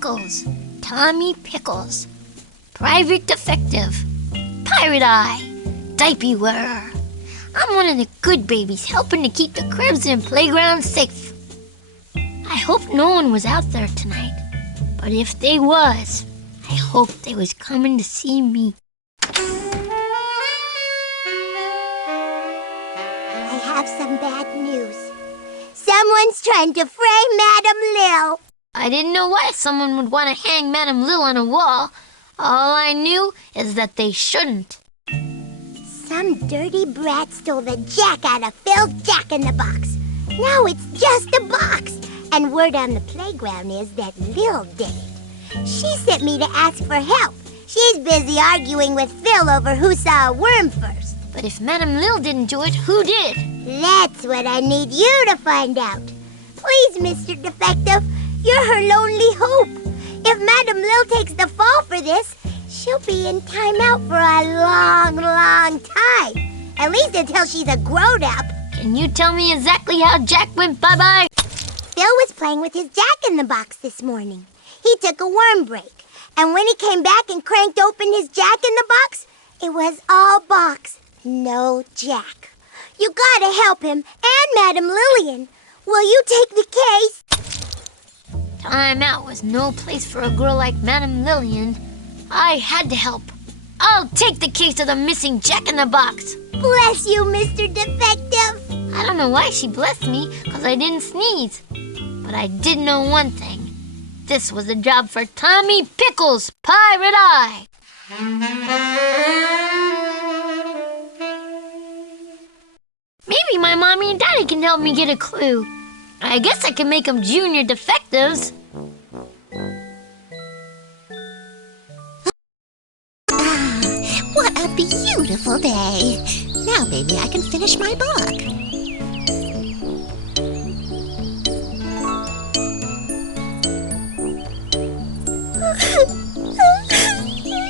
Pickles. Tommy Pickles. Private Detective. Pirate Eye. Diaper wearer. I'm one of the good babies helping to keep the cribs and playgrounds safe. I hope no one was out there tonight. But if they was, I hope they was coming to see me. I have some bad news. Someone's trying to frame Madame Lil. I didn't know why someone would want to hang Madame Lil on a wall. All I knew is that they shouldn't. Some dirty brat stole the jack out of Phil's Jack-in-the-Box. Now it's just a box. And word on the playground is that Lil did it. She sent me to ask for help. She's busy arguing with Phil over who saw a worm first. But if Madame Lil didn't do it, who did? That's what I need you to find out. Please, Mr. Defective, you're her lonely hope. If Madame Lil takes the fall for this, she'll be in timeout for a long, long time. At least until she's a grown-up. Can you tell me exactly how Jack went bye-bye? Phil was playing with his Jack-in-the-Box this morning. He took a worm break. And when he came back and cranked open his Jack-in-the-Box, it was all box, no Jack. You gotta help him and Madame Lillian. Will you take the case? Time out was no place for a girl like Madame Lillian. I had to help. I'll take the case of the missing Jack-in-the-Box. Bless you, Mr. Defective. I don't know why she blessed me, because I didn't sneeze. But I did know one thing. This was a job for Tommy Pickles, Pirate Eye. Maybe my mommy and daddy can help me get a clue. I guess I can make them junior defectives. What a beautiful day. Now, baby, I can finish my book.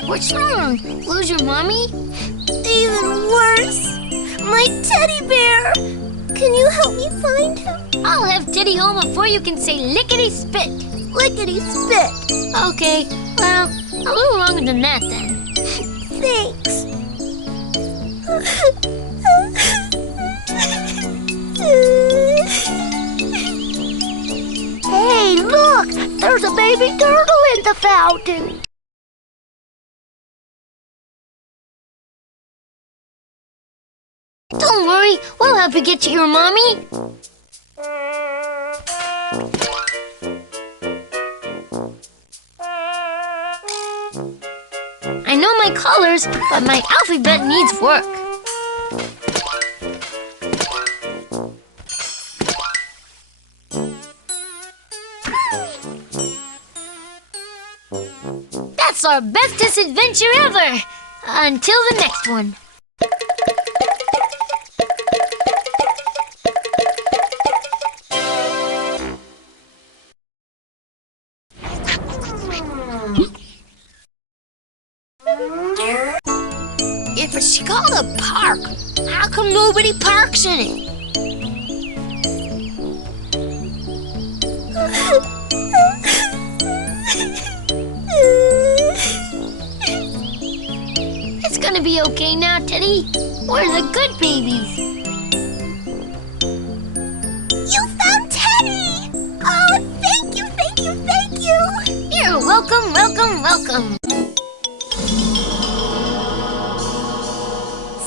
What's wrong? Lose your mommy? Even worse, my teddy bear. Can you help me find him? I'll have Teddy home before you can say lickety-spit. Lickety-spit. Okay, well, a little longer than that then. Thanks. Hey, look! There's a baby turtle in the fountain. Don't worry, we'll help you get to your mommy. I know my colors, but my alphabet needs work. That's our bestest adventure ever! Until the next one. If it's called a park, how come nobody parks in it? It's gonna be okay now, Teddy. We're the good babies. You found Teddy! Oh, thank you, thank you, thank you! You're welcome, welcome, welcome.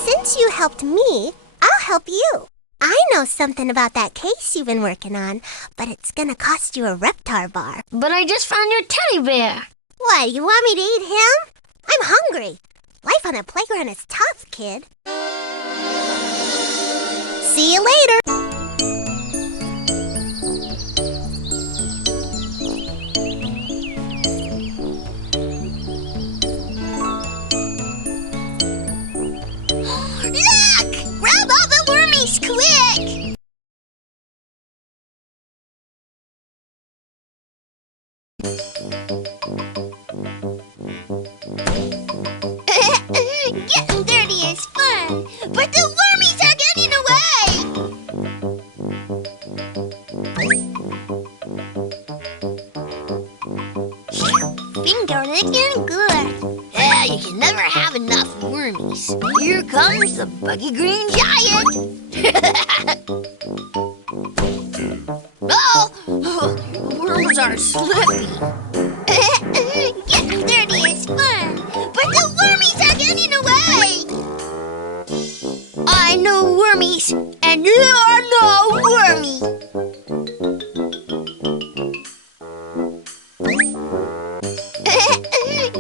Since you helped me, I'll help you. I know something about that case you've been working on, but it's gonna cost you a Reptar bar. But I just found your teddy bear. What, you want me to eat him? I'm hungry. Life on the playground is tough, kid. See you later. Look! Grab all the wormies, quick! Getting dirty is fun, but the wormies are getting away! looking good. Yeah, you can never have enough wormies. Here comes the buggy green giant. Oh, worms are slippy. Getting dirty is fun, but the wormies are getting away. I know wormies, and you're no wormy.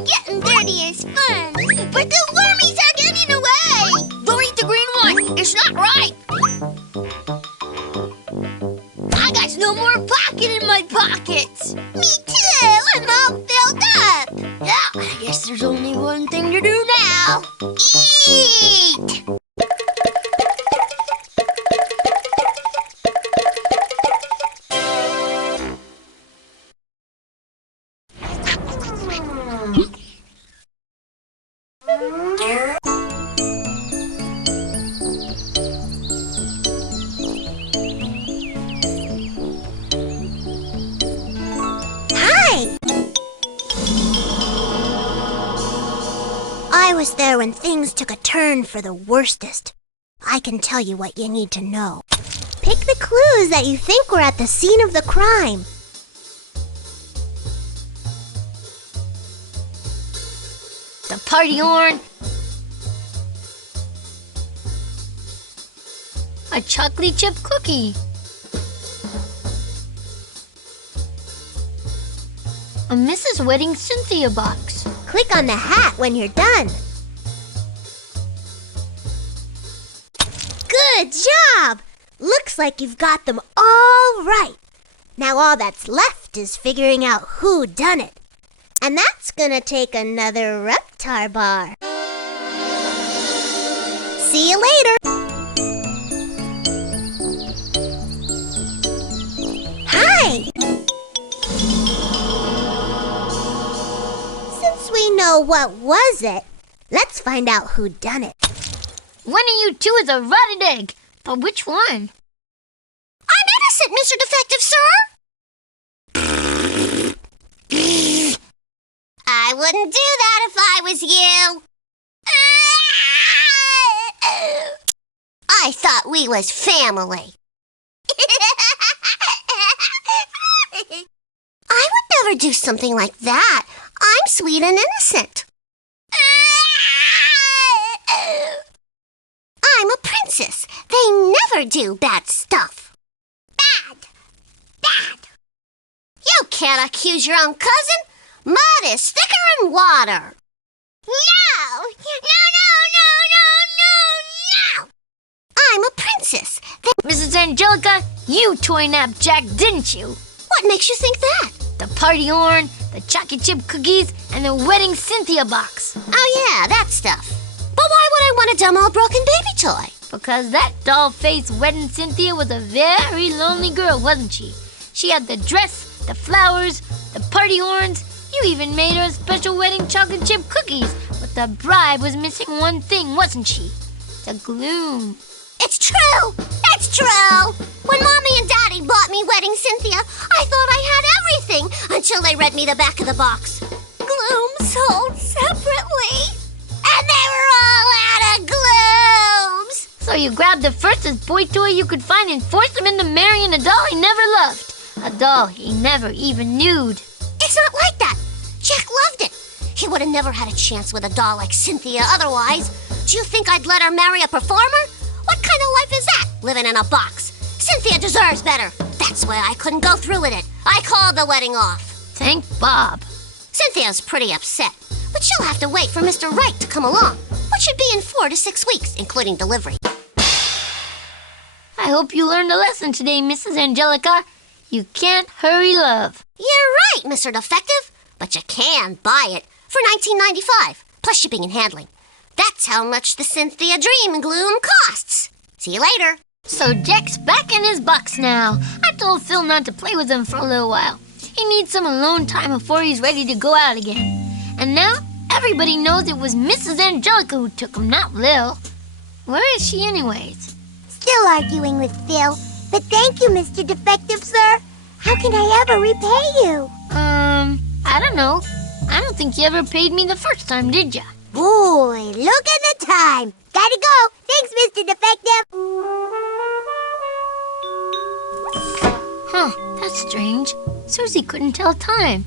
Getting dirty is fun, but the wormies are getting away. Don't eat the green one. It's not right. I got no more pocket in my pockets. Me too, I'm all filled up. Yeah, I guess there's only one thing to do now. Eat! I was there when things took a turn for the worstest. I can tell you what you need to know. Pick the clues that you think were at the scene of the crime. The party horn. A chocolate chip cookie. A Mrs. Wedding Cynthia box. Click on the hat when you're done. Good job! Looks like you've got them all right. Now all that's left is figuring out who done it. And that's gonna take another Reptar bar. See you later! Hi! Since we know what was it, let's find out who done it. One of you two is a rotten egg. But which one? I'm innocent, Mr. Defective, sir! I wouldn't do that if I was you. I thought we was family. I would never do something like that. I'm sweet and innocent. I'm a princess. They never do bad stuff. Bad. Bad. You can't accuse your own cousin. Mud is thicker than water. No! No! I'm a princess. Mrs. Angelica, you toy-napped Jack, didn't you? What makes you think that? The party horn, the chocolate chip cookies, and the wedding Cynthia box. Oh, yeah, that stuff. But why would I want a dumb old broken baby toy? Because that doll-faced wedding Cynthia was a very lonely girl, wasn't she? She had the dress, the flowers, the party horns. You even made her a special wedding chocolate chip cookies. But the bride was missing one thing, wasn't she? The gloom. It's true! It's true! When Mommy and Daddy bought me Wedding Cynthia, I thought I had everything until they read me the back of the box. Gloom sold separately. And they were all out of glooms! So you grabbed the firstest boy toy you could find and forced him into marrying a doll he never loved. A doll he never even knew. It's not like that. Jack loved it. He would have never had a chance with a doll like Cynthia otherwise. Do you think I'd let her marry a performer? What kind of life is that, living in a box? Cynthia deserves better. That's why I couldn't go through with it. I called the wedding off. Thank Bob. Cynthia's pretty upset, but she'll have to wait for Mr. Right to come along, which should be in 4 to 6 weeks, including delivery. I hope you learned a lesson today, Mrs. Angelica. You can't hurry love. You're right, Mr. Defective, but you can buy it for $19.95, plus shipping and handling. That's how much the Cynthia Dream Gloom costs. See you later. So Jack's back in his box now. I told Phil not to play with him for a little while. He needs some alone time before he's ready to go out again. And now everybody knows it was Mrs. Angelica who took him, not Lil. Where is she anyways? Still arguing with Phil, but thank you, Mr. Defective, sir. How can I ever repay you? I don't know. I don't think you ever paid me the first time, did ya? Boy, look at the time. Gotta go. Thanks, Mr. Defective. Huh, that's strange. Susie couldn't tell time.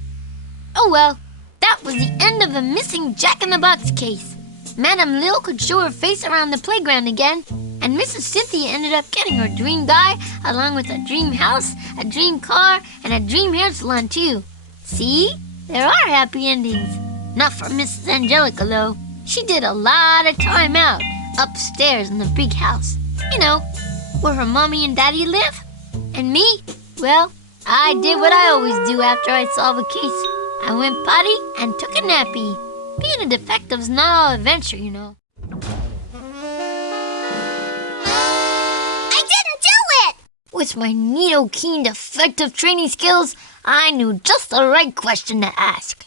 Oh well, that was the end of the missing Jack-in-the-Box case. Madame Lil could show her face around the playground again, and Mrs. Cynthia ended up getting her dream guy, along with a dream house, a dream car, and a dream hair salon too. See? There are happy endings. Not for Mrs. Angelica, though. She did a lot of time out, upstairs in the big house. You know, where her mommy and daddy live. And me? Well, I did what I always do after I solve a case. I went potty and took a nappy. Being a defective's not all adventure, you know. I didn't do it! With my neato-keen defective training skills, I knew just the right question to ask.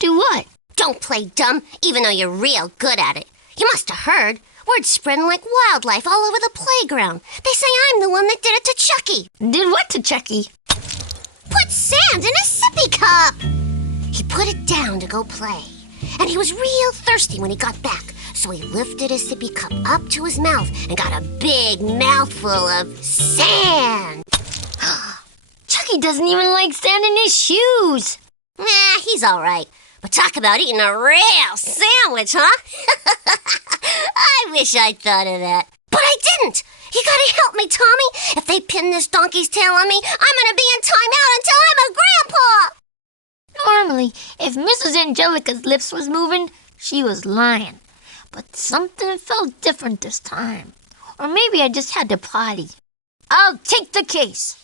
Do what? Don't play dumb, even though you're real good at it. You must have heard. Word's spreading like wildlife all over the playground. They say I'm the one that did it to Chucky. Did what to Chucky? Put sand in a sippy cup. He put it down to go play. And he was real thirsty when he got back. So he lifted his sippy cup up to his mouth and got a big mouthful of sand. Chucky doesn't even like sand in his shoes. Nah, he's all right. But talk about eating a real sandwich, huh? I wish I'd thought of that. But I didn't. You gotta help me, Tommy. If they pin this donkey's tail on me, I'm gonna be in timeout until I'm a grandpa. Normally, if Mrs. Angelica's lips was moving, she was lying. But something felt different this time. Or maybe I just had to potty. I'll take the case.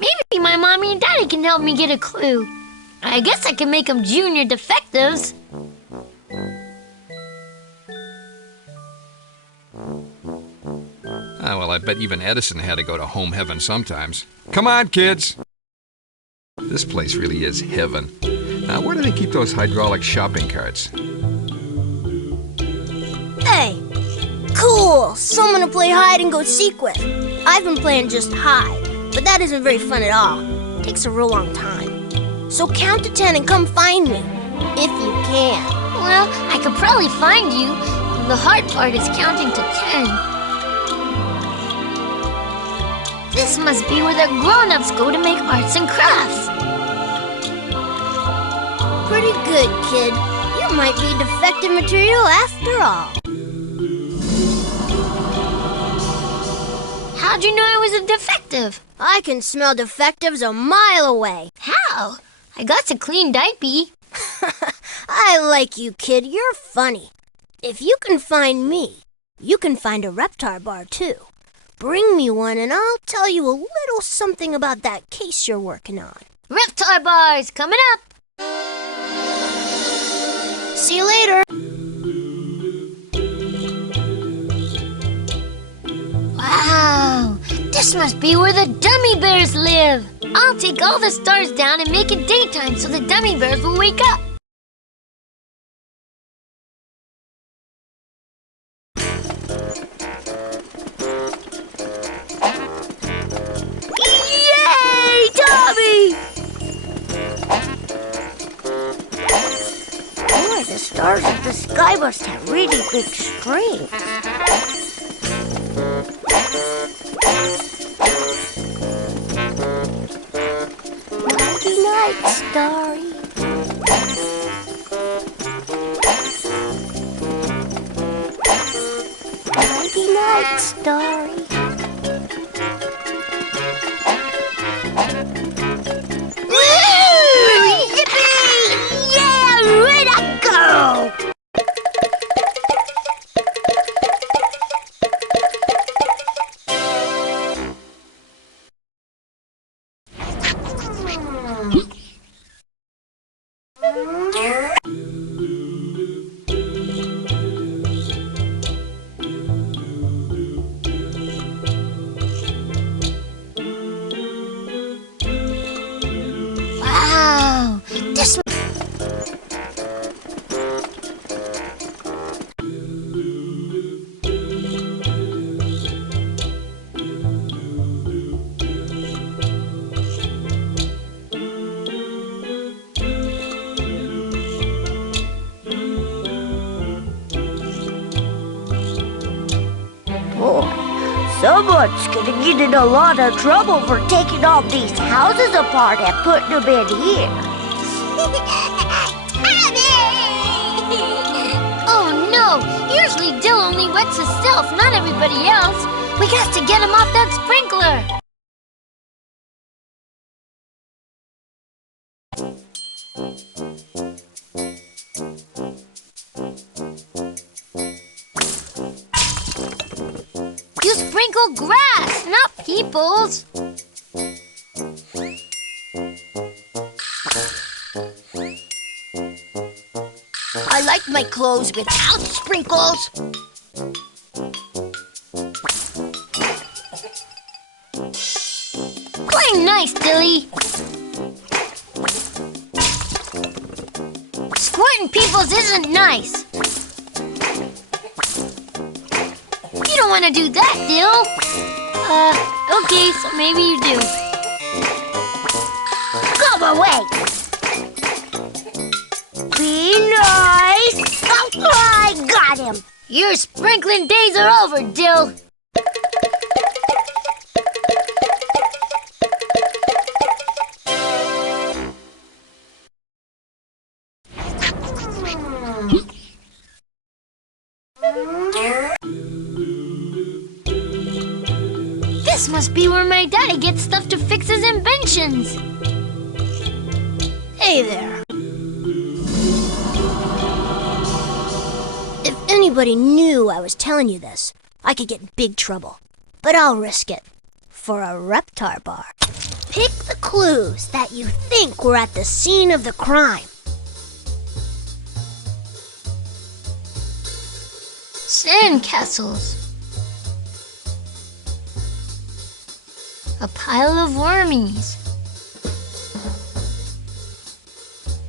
Maybe my mommy and daddy can help me get a clue. I guess I can make them junior defectives. Well, I bet even Edison had to go to home heaven sometimes. Come on, kids! This place really is heaven. Now, where do they keep those hydraulic shopping carts? Hey, cool! Someone to play hide and go seek with. I've been playing just hide, but that isn't very fun at all. It takes a real long time. So count to 10 and come find me, if you can. Well, I could probably find you. The hard part is counting to 10. This must be where the grown-ups go to make arts and crafts. Pretty good, kid. You might be defective material after all. How'd you know I was a defective? I can smell defectives a mile away. How? I got a clean diaper. I like you, kid. You're funny. If you can find me, you can find a Reptar bar, too. Bring me one and I'll tell you a little something about that case you're working on. Reptar bars coming up. See you later. Wow, this must be where the dummy bears live. I'll take all the stars down and make it daytime so the dummy bears will wake up. Yay, Tommy! Boy, the stars of the sky must have really big strings. Nighty night, starry. Nighty night, starry. Someone's gonna get in a lot of trouble for taking all these houses apart and putting them in here. Oh no! Usually Dill only wets himself, not everybody else. We got to get him off that sprinkler. You sprinkle grass, not people's. I like my clothes without sprinkles. Play nice, Dilly. Squirting people's isn't nice. You don't want to do that, Dill. Okay, so maybe you do. Go away! Be nice! Oh, I got him! Your sprinkling days are over, Dill. This must be where my daddy gets stuff to fix his inventions. Hey there. If anybody knew I was telling you this, I could get in big trouble. But I'll risk it. For a Reptar bar. Pick the clues that you think were at the scene of the crime. Sandcastles. A pile of wormies.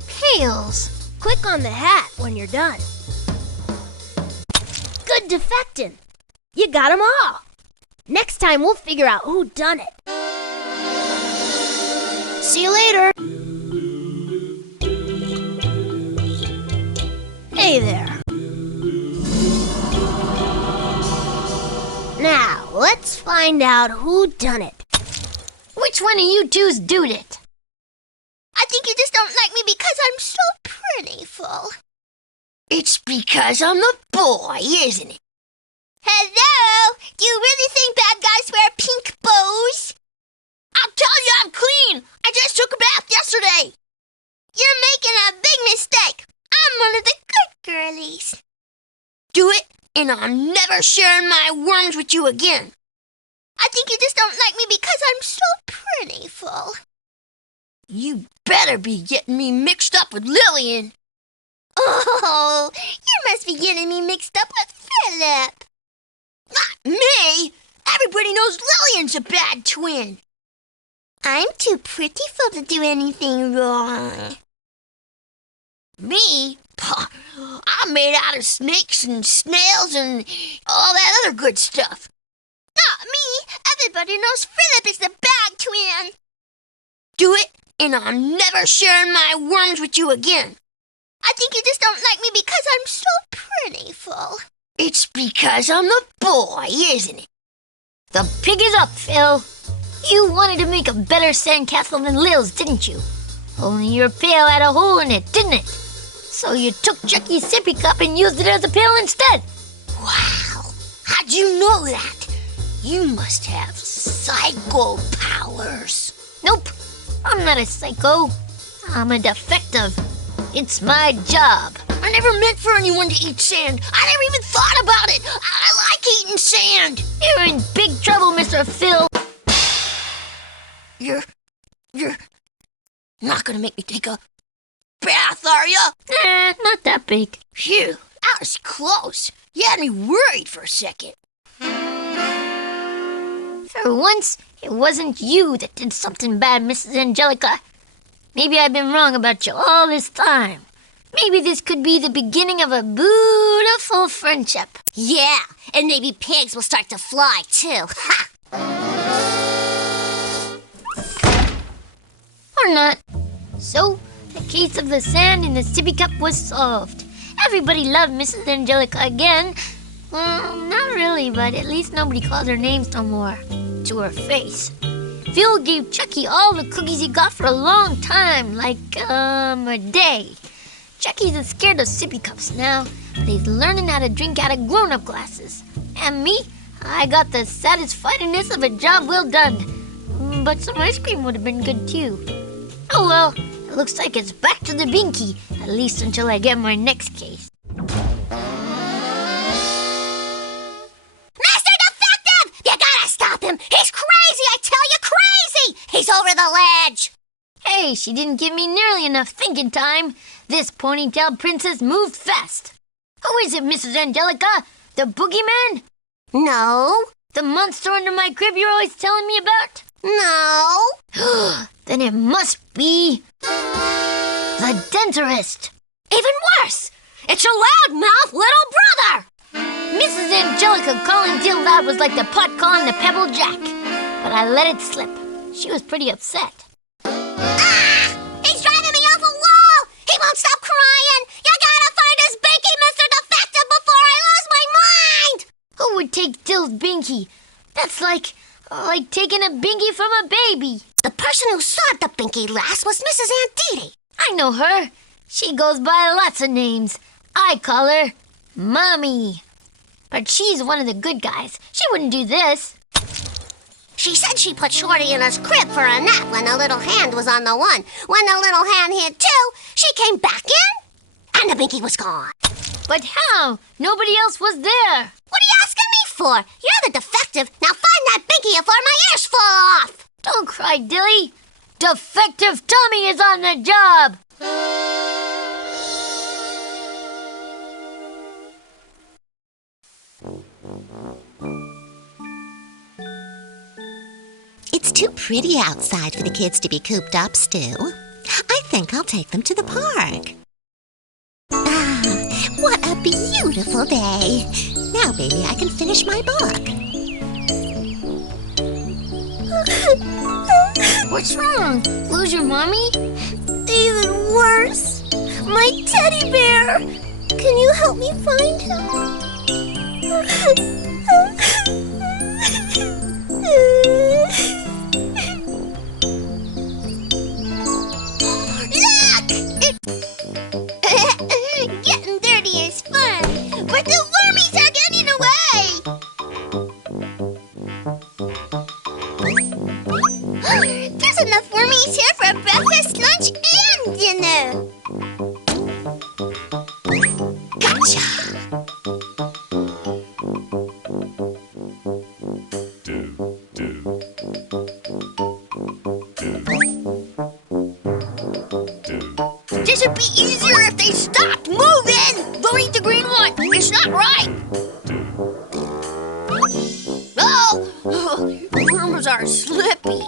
Pails. Click on the hat when you're done. Good defecting. You got 'em all. Next time we'll figure out who done it. See you later. Hey there. Now, let's find out who done it. Which one of you two's doed it? I think you just don't like me because I'm so prettyful. It's because I'm a boy, isn't it? Hello? Do you really think bad guys wear pink bows? I'll tell you I'm clean. I just took a bath yesterday. You're making a big mistake. I'm one of the good girlies. Do it, and I'm never sharing my worms with you again. I think you just don't like me because I'm so prettyful. You better be getting me mixed up with Lillian. Oh, you must be getting me mixed up with Philip. Not me. Everybody knows Lillian's a bad twin. I'm too prettyful to do anything wrong. Me? I'm made out of snakes and snails and all that other good stuff. Not me. Everybody knows Philip is the bad twin. Do it, and I'm never sharing my worms with you again. I think you just don't like me because I'm so prettyful. It's because I'm a boy, isn't it? The pig is up, Phil. You wanted to make a better sandcastle than Lil's, didn't you? Only your pail had a hole in it, didn't it? So you took Chucky's sippy cup and used it as a pail instead. Wow, how'd you know that? You must have psycho powers. Nope, I'm not a psycho. I'm a defective. It's my job. I never meant for anyone to eat sand. I never even thought about it. I like eating sand. You're in big trouble, Mr. Phil. You're not gonna make me take a bath, are you? Not that big. Phew, that was close. You had me worried for a second. For once, it wasn't you that did something bad, Mrs. Angelica. Maybe I've been wrong about you all this time. Maybe this could be the beginning of a beautiful friendship. Yeah, and maybe pigs will start to fly, too. Ha! Or not. So, the case of the sand in the sippy cup was solved. Everybody loved Mrs. Angelica again. Not really, but at least nobody calls her names no more. To her face. Phil gave Chucky all the cookies he got for a long time, like, a day. Chucky's scared of sippy cups now, but he's learning how to drink out of grown-up glasses. And me, I got the satisfiedness of a job well done. But some ice cream would have been good, too. Oh well, it looks like it's back to the binky, at least until I get my next case. Mr. Defective! You gotta stop him! He's crazy, I tell you, crazy! He's over the ledge! Hey, she didn't give me nearly enough thinking time. This ponytail princess moved fast. Who is it, Mrs. Angelica? The boogeyman? No. The monster under my crib you're always telling me about? No. Then it must be the denturist. Even worse! It's your loudmouth little brother! Mrs. Angelica calling till that was like the pot calling the pebble jack. But I let it slip. She was pretty upset. Ah! He's driving me off a wall! He won't stop crying! You gotta find his binky, Mr. Defective, before I lose my mind! Who would take Dill's binky? That's like taking a binky from a baby. The person who saw the binky last was Mrs. Aunt Dee. I know her. She goes by lots of names. I call her Mommy. But she's one of the good guys. She wouldn't do this. She said she put Shorty in his crib for a nap when the little hand was on the one. When the little hand hit two, she came back in, and the binky was gone. But how? Nobody else was there. What are you asking me for? You're the defective. Now find that binky before my ears fall off. Don't cry, Dilly. Defective Tommy is on the job. It's too pretty outside for the kids to be cooped up, Stu. I think I'll take them to the park. Ah, what a beautiful day. Now, baby, I can finish my book. What's wrong? Lose your mommy? Even worse, my teddy bear. Can you help me find him? Getting dirty is fun, but the wormies are getting away. There's enough wormies here for breakfast, lunch, and dinner. Gotcha! This would be easier if they stopped moving. Don't eat the green one. It's not right. Oh, worms are slippy.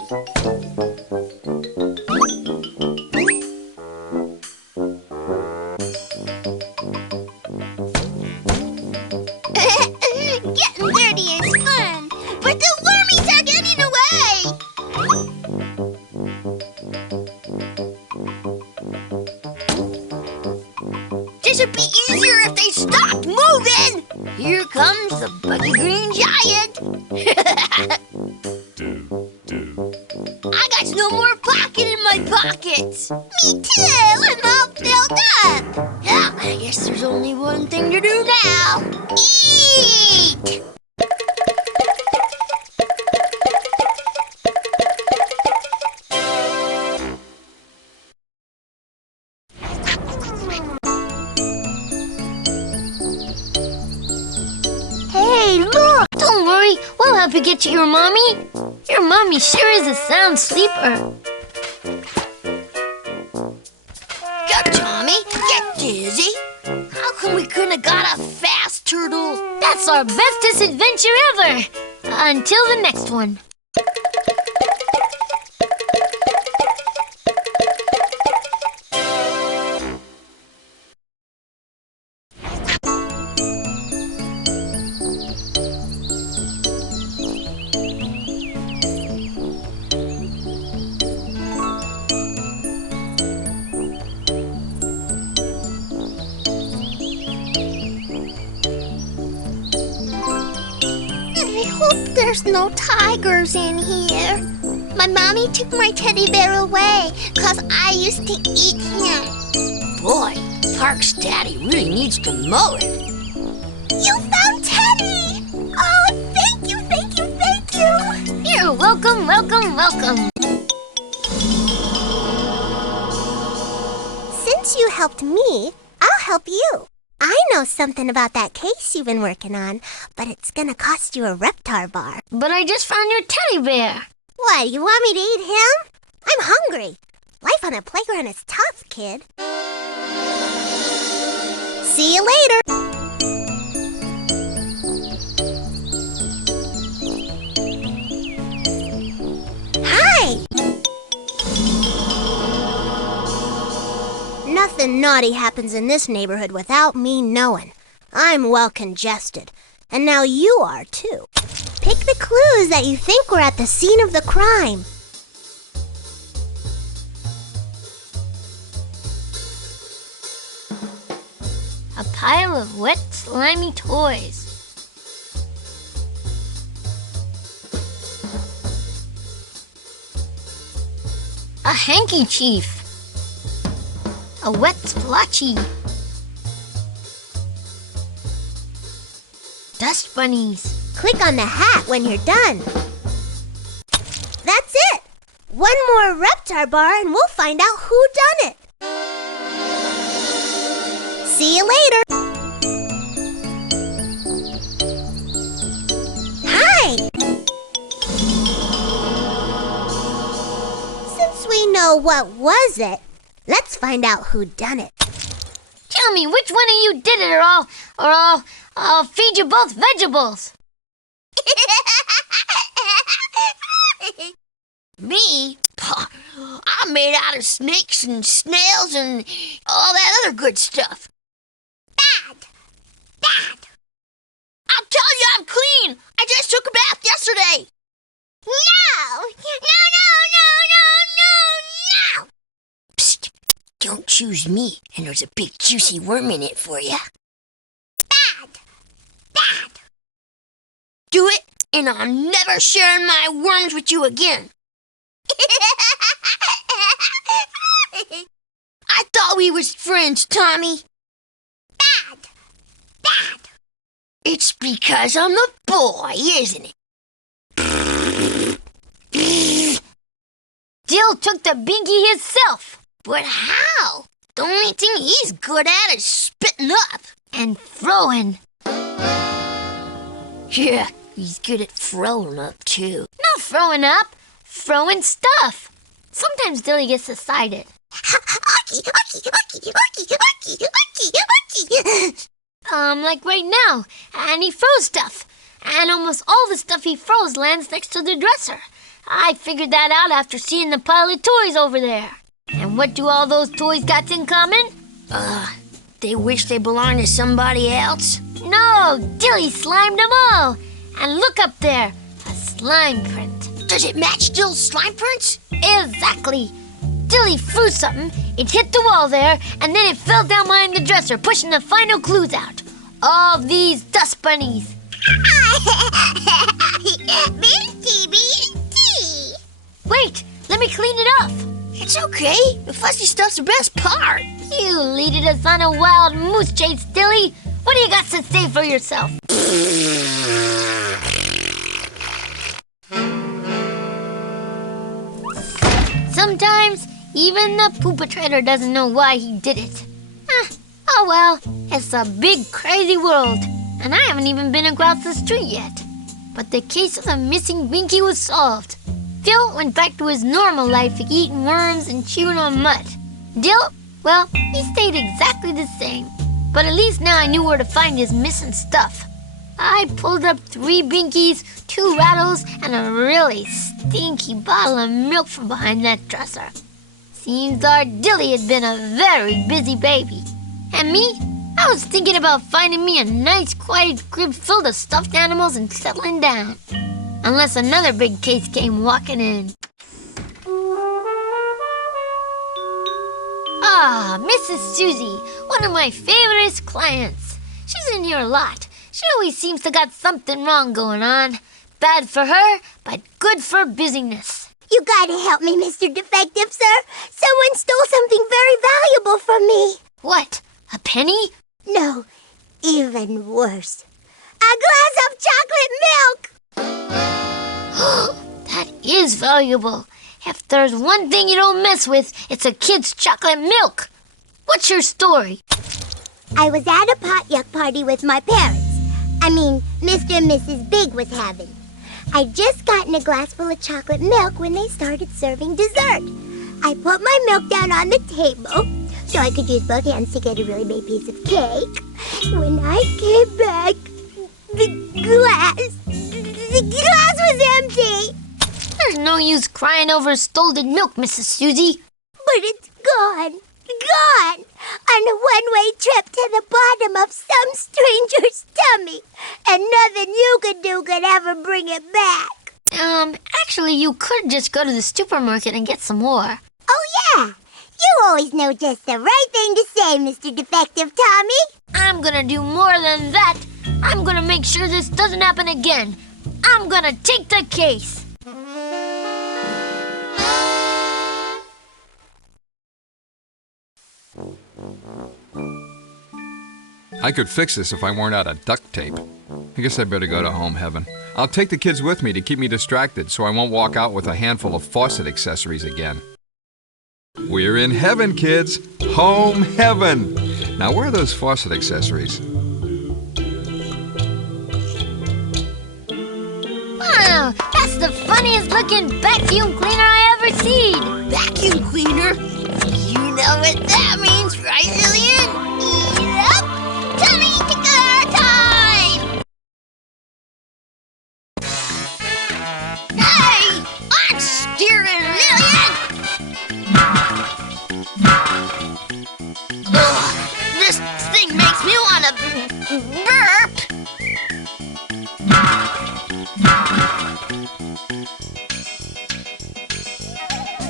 Getting dirty is fun, but the wormies are getting away. This would be easier if they stopped moving. Here comes the buggy green giant. I got no more pocket in my pockets. Me too. I'm all filled up. Now, I guess there's only one thing to do now. Eat! Hey, look! Don't worry, we'll help you get to your mommy. Your mommy sure is a sound sleeper. Get Tommy, get Dizzy. How come we couldn't have got a fast turtle? That's our bestest adventure ever. Until the next one. There's no tigers in here. My mommy took my teddy bear away because I used to eat him. Boy, Park's daddy really needs to mow it. You found Teddy! Oh, thank you, thank you, thank you! You're welcome, welcome, welcome. Since you helped me, I'll help you. I know something about that case you've been working on, but it's gonna cost you a Reptar bar. But I just found your teddy bear. What, you want me to eat him? I'm hungry. Life on a playground is tough, kid. See you later. Hi! Nothing naughty happens in this neighborhood without me knowing. I'm well congested, and now you are too. Pick the clues that you think were at the scene of the crime. A pile of wet, slimy toys. A handkerchief. A wet splotchy. Dust bunnies. Click on the hat when you're done. That's it! One more Reptar bar and we'll find out who done it. See you later. Hi! Since we know what was it, let's find out who done it. Tell me which one of you did it, or I'll feed you both vegetables. Me? I'm made out of snakes and snails and all that other good stuff. Dad! I'll tell you I'm clean. I just took a bath yesterday. No! Psst. Don't choose me, and there's a big juicy worm in it for you. Dad! Do it, and I'll never share my worms with you again. I thought we was friends, Tommy. Dad! It's because I'm a boy, isn't it? Dill took the binky himself. But how? The only thing he's good at is spitting up. And throwing. Yeah, he's good at throwing up, too. Not throwing up, throwing stuff. Sometimes Dilly gets decided. Like right now. And he throws stuff. And almost all the stuff he throws lands next to the dresser. I figured that out after seeing the pile of toys over there. And what do all those toys got in common? They wish they belonged to somebody else? No, Dilly slimed them all. And look up there, a slime print. Does it match Dill's slime prints? Exactly. Dilly threw something, it hit the wall there, and then it fell down behind the dresser, pushing the final clues out. All these dust bunnies. Binky! Wait, let me clean it off. It's okay. The fuzzy stuff's the best part. You leaded us on a wild moose chase, Dilly. What do you got to say for yourself? Sometimes, even the perpetrator doesn't know why he did it. Oh well, it's a big, crazy world, and I haven't even been across the street yet. But the case of the missing binky was solved. Phil went back to his normal life, eating worms and chewing on mud. Dill, well, he stayed exactly the same. But at least now I knew where to find his missing stuff. I pulled up 3 binkies, 2 rattles, and a really stinky bottle of milk from behind that dresser. Seems our Dilly had been a very busy baby. And me, I was thinking about finding me a nice quiet crib filled of stuffed animals and settling down. Unless another big case came walking in. Mrs. Susie, one of my favorite clients. She's in here a lot. She always seems to got something wrong going on. Bad for her, but good for business. You gotta help me, Mr. Defective, sir. Someone stole something very valuable from me. What? A penny? No, even worse. A glass of chocolate milk! That is valuable. If there's one thing you don't mess with, it's a kid's chocolate milk. What's your story? I was at a potluck party with my parents. I mean, Mr. and Mrs. Big was having. I'd just gotten a glass full of chocolate milk when they started serving dessert. I put my milk down on the table so I could use both hands to get a really big piece of cake. When I came back, the glass was empty. There's no use crying over stolen milk, Mrs. Susie. But it's gone. Gone. On a one-way trip to the bottom of some stranger's tummy. And nothing you could do could ever bring it back. Actually, you could just go to the supermarket and get some more. Oh, yeah. You always know just the right thing to say, Mr. Defective Tommy. I'm gonna do more than that. I'm gonna make sure this doesn't happen again. I'm gonna take the case. I could fix this if I weren't out of duct tape. I guess I better go to home heaven. I'll take the kids with me to keep me distracted so I won't walk out with a handful of faucet accessories again. We're in heaven, kids. Home heaven. Now, where are those faucet accessories? Wow, that's the funniest looking vacuum cleaner I ever seen. Vacuum cleaner? You know what that means, right, Lillian? Yep! Tummy tickler time! Hey! I'm steering, Lillian! Ugh, this thing makes me want to burp!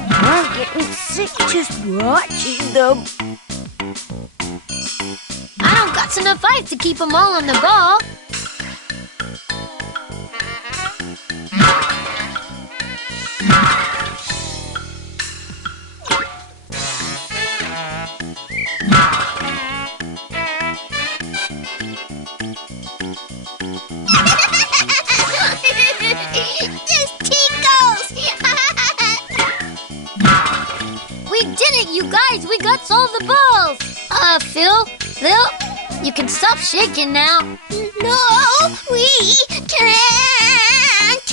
I'm getting sick just watching them. I don't got enough ice to keep them all on the ball. Just tickles! We did it, you guys! We got all the balls! Phil? You can stop shaking now. No, we can't!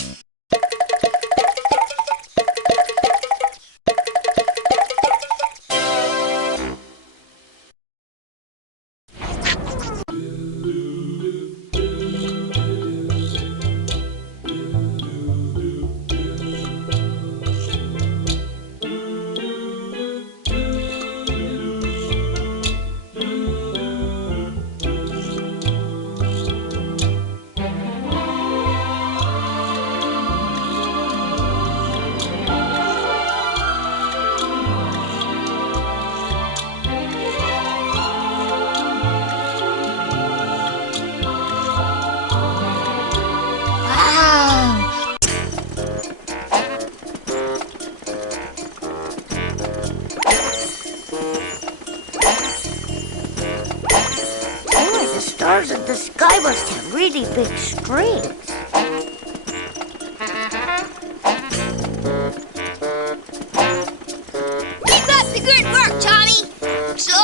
Stars in the sky must have really big strings. Keep up the good work, Tommy! So,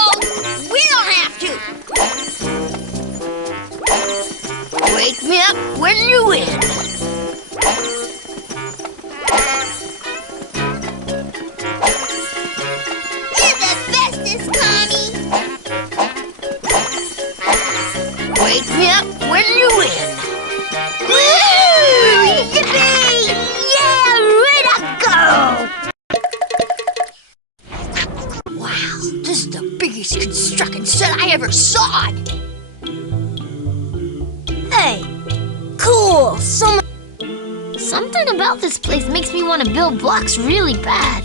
we don't have to! Wake me up when you win! You're the bestest, Tommy! Wake me up when you win! Woo! Yippee! Yeah, way to go! Wow, this is the biggest construction set I ever saw! Hey, cool. Something about this place makes me want to build blocks really bad.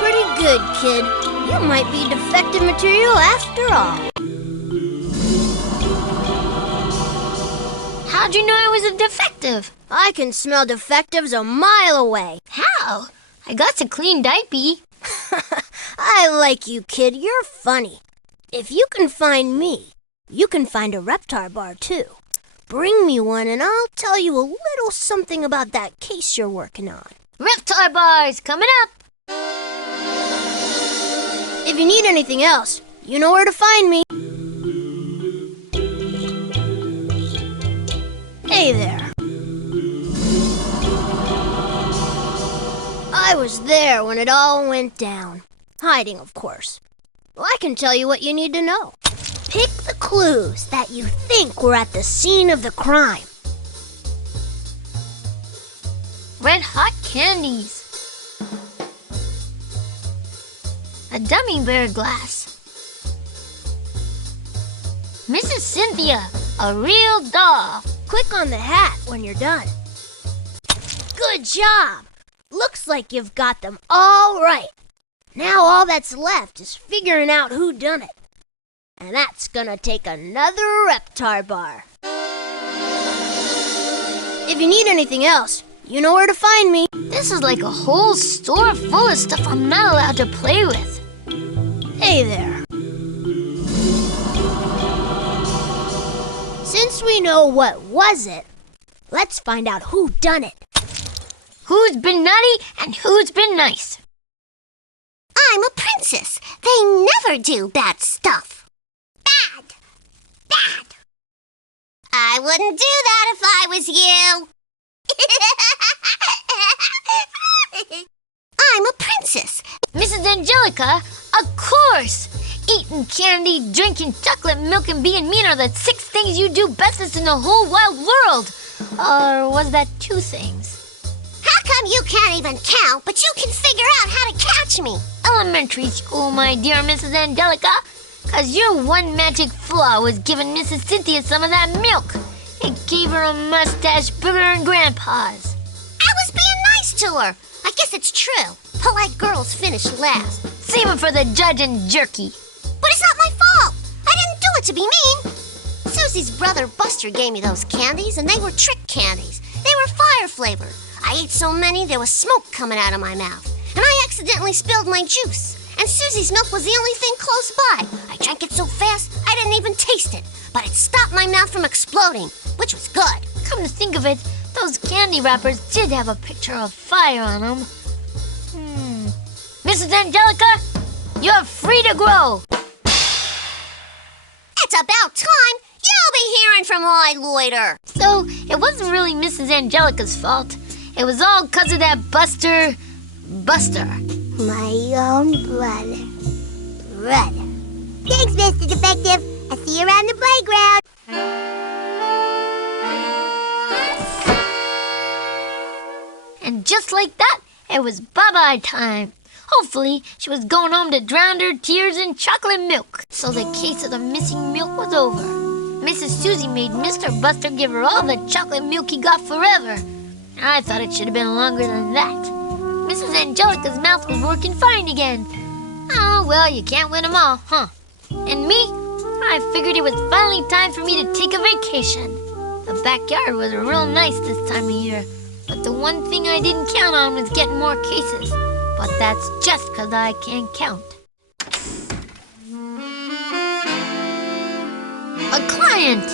Pretty good, kid. You might be defective material after all. How'd you know I was a defective? I can smell defectives a mile away. How? I got a clean diaper. I like you, kid. You're funny. If you can find me, you can find a Reptar bar, too. Bring me one and I'll tell you a little something about that case you're working on. Reptar bars coming up. If you need anything else, you know where to find me. Hey there. I was there when it all went down. Hiding, of course. Well, I can tell you what you need to know. Pick the clues that you think were at the scene of the crime. Red hot candies. A dummy bear glass. Mrs. Cynthia, a real doll. Click on the hat when you're done. Good job! Looks like you've got them all right. Now all that's left is figuring out who done it. And that's gonna take another Reptar bar. If you need anything else, you know where to find me. This is like a whole store full of stuff I'm not allowed to play with. Hey there. Since we know what was it, let's find out who done it. Who's been naughty and who's been nice? I'm a princess. They never do bad stuff. Bad. Bad. I wouldn't do that if I was you. I'm a princess. Mrs. Angelica, of course! Eating candy, drinking chocolate milk, and being mean are the 6 things you do bestest in the whole wild world. Or was that 2 things? How come you can't even count, but you can figure out how to catch me? Elementary school, my dear Mrs. Angelica. 'Cause your one magic flaw was giving Mrs. Cynthia some of that milk. It gave her a mustache bigger than Grandpa's. I was being nice to her. I guess it's true. Polite girls finish last. Same for the judge and jerky. But it's not my fault. I didn't do it to be mean. Susie's brother Buster gave me those candies, and they were trick candies. They were fire flavored. I ate so many there was smoke coming out of my mouth. And I accidentally spilled my juice. And Susie's milk was the only thing close by. I drank it so fast I didn't even taste it. But it stopped my mouth from exploding, which was good. Come to think of it, those candy wrappers did have a picture of fire on them. Mrs. Angelica, you're free to grow. It's about time. You'll be hearing from I loiter. So, it wasn't really Mrs. Angelica's fault. It was all 'cause of that Buster. My own brother. Thanks, Mr. Defective. I'll see you around the playground. And just like that, it was bye-bye time. Hopefully, she was going home to drown her tears in chocolate milk. So the case of the missing milk was over. Mrs. Susie made Mr. Buster give her all the chocolate milk he got forever. I thought it should have been longer than that. Mrs. Angelica's mouth was working fine again. Oh, well, you can't win them all, huh? And me? I figured it was finally time for me to take a vacation. The backyard was real nice this time of year. But the one thing I didn't count on was getting more cases. But that's just 'cause I can't count. A client!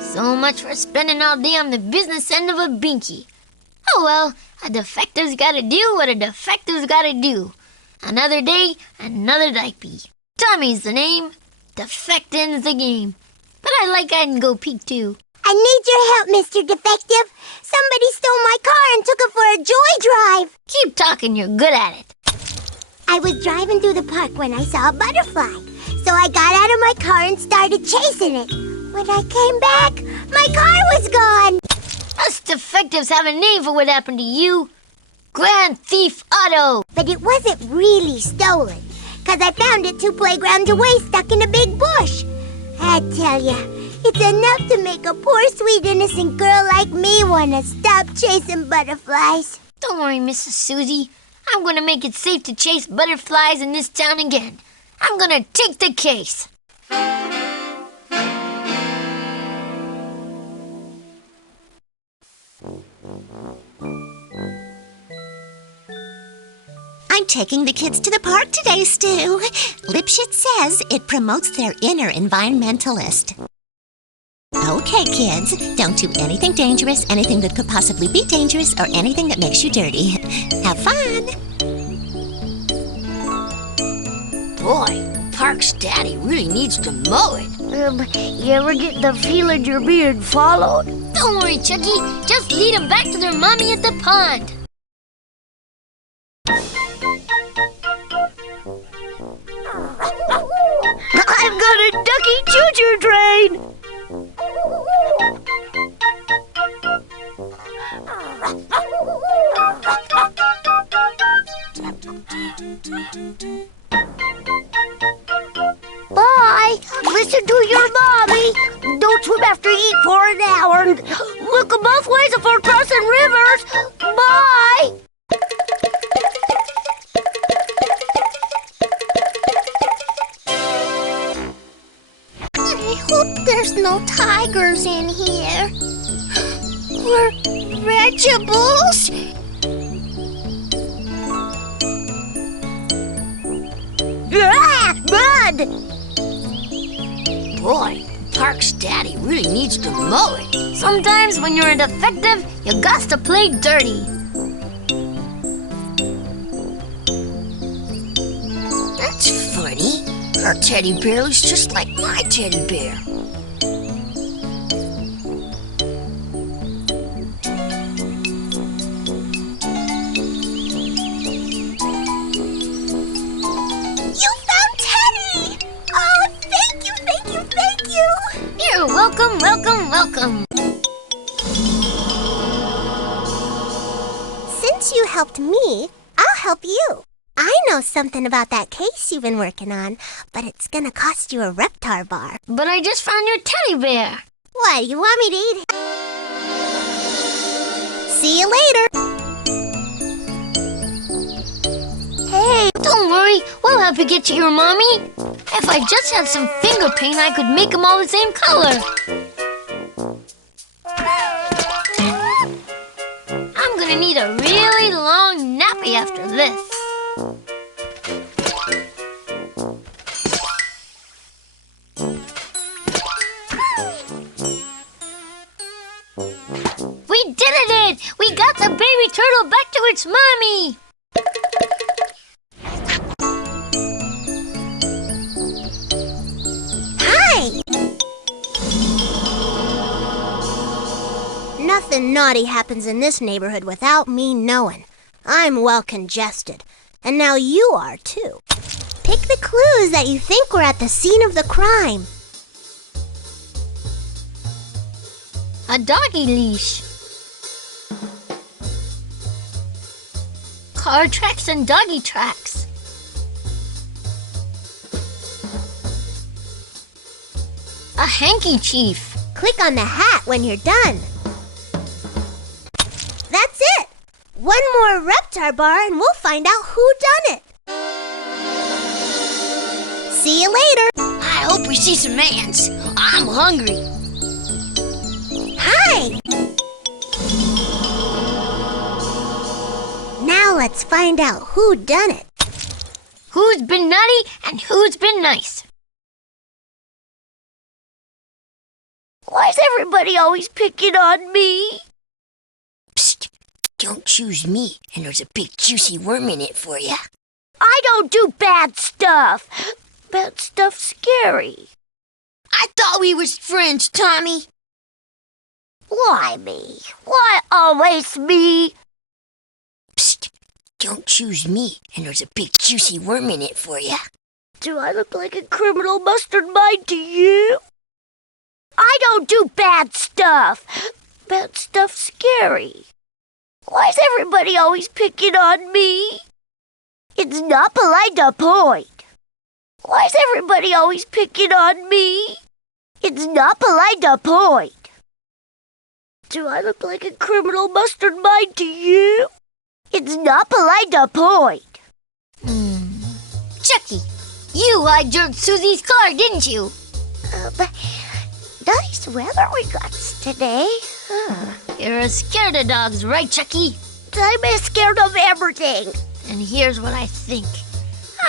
So much for spending all day on the business end of a binky. Oh well, a defective's gotta do what a defective's gotta do. Another day, another diaper. Tommy's the name, defecting's the game. But I like hide and go peek too. I need your help, Mr. Defective. Somebody stole my car and took it for a joyride. Keep talking, you're good at it. I was driving through the park when I saw a butterfly. So I got out of my car and started chasing it. When I came back, my car was gone. Us defectives have a name for what happened to you. Grand Thief Auto. But it wasn't really stolen, 'cause I found it 2 playgrounds away stuck in a big bush. I tell ya, it's enough to make a poor, sweet, innocent girl like me want to stop chasing butterflies. Don't worry, Mrs. Susie. I'm gonna make it safe to chase butterflies in this town again. I'm gonna take the case. I'm taking the kids to the park today, Stu. Lipschitz says it promotes their inner environmentalist. Okay, kids, don't do anything dangerous, anything that could possibly be dangerous, or anything that makes you dirty. Have fun! Boy, Park's daddy really needs to mow it. You ever get the feeling you're being followed? Don't worry, Chucky. Just lead them back to their mommy at the pond. I've got a ducky choo-choo train! Bye! Listen to your mommy! Don't swim after you eat for an hour! Look both ways before crossing rivers! Bye! I hope there's no tigers in here. Or vegetables. Ah! Run! Boy, Park's daddy really needs to mow it. Sometimes when you're a defective, you got to play dirty. That's funny. Her teddy bear looks just like my teddy bear. You found Teddy! Oh, thank you, thank you, thank you! You're welcome, welcome, welcome. Since you helped me, I'll help you. I know something about that case you've been working on, but it's gonna cost you a Reptar bar. But I just found your teddy bear. What, you want me to eat it? See you later. Hey, don't worry. We'll help you get to your mommy. If I just had some finger paint, I could make them all the same color. I'm gonna need a really long nappy after this. We did it! We got the baby turtle back to its mommy! Hi! Nothing naughty happens in this neighborhood without me knowing. I'm well congested. And now you are, too. Pick the clues that you think were at the scene of the crime. A doggy leash. Car tracks and doggy tracks. A handkerchief. Click on the hat when you're done. That's it! One more Reptar bar and we'll find out who done it. See you later. I hope we see some ants. I'm hungry. Hi! Now let's find out who done it. Who's been naughty and who's been nice? Why's everybody always picking on me? Psst. Don't choose me, and there's a big juicy worm in it for you. I don't do bad stuff. Bad stuff's scary. I thought we was friends, Tommy. Why me? Why always me? Psst. Don't choose me, and there's a big juicy worm in it for you. Do I look like a criminal mustard mind to you? I don't do bad stuff. Bad stuff's scary. Why's everybody always picking on me? It's not polite to point. Why's everybody always picking on me? It's not polite to point. Do I look like a criminal mustard mind to you? It's not polite to point. Chucky, you hijacked Susie's car, didn't you? But nice weather we got today. You're scared of dogs, right, Chucky? I'm scared of everything. And here's what I think.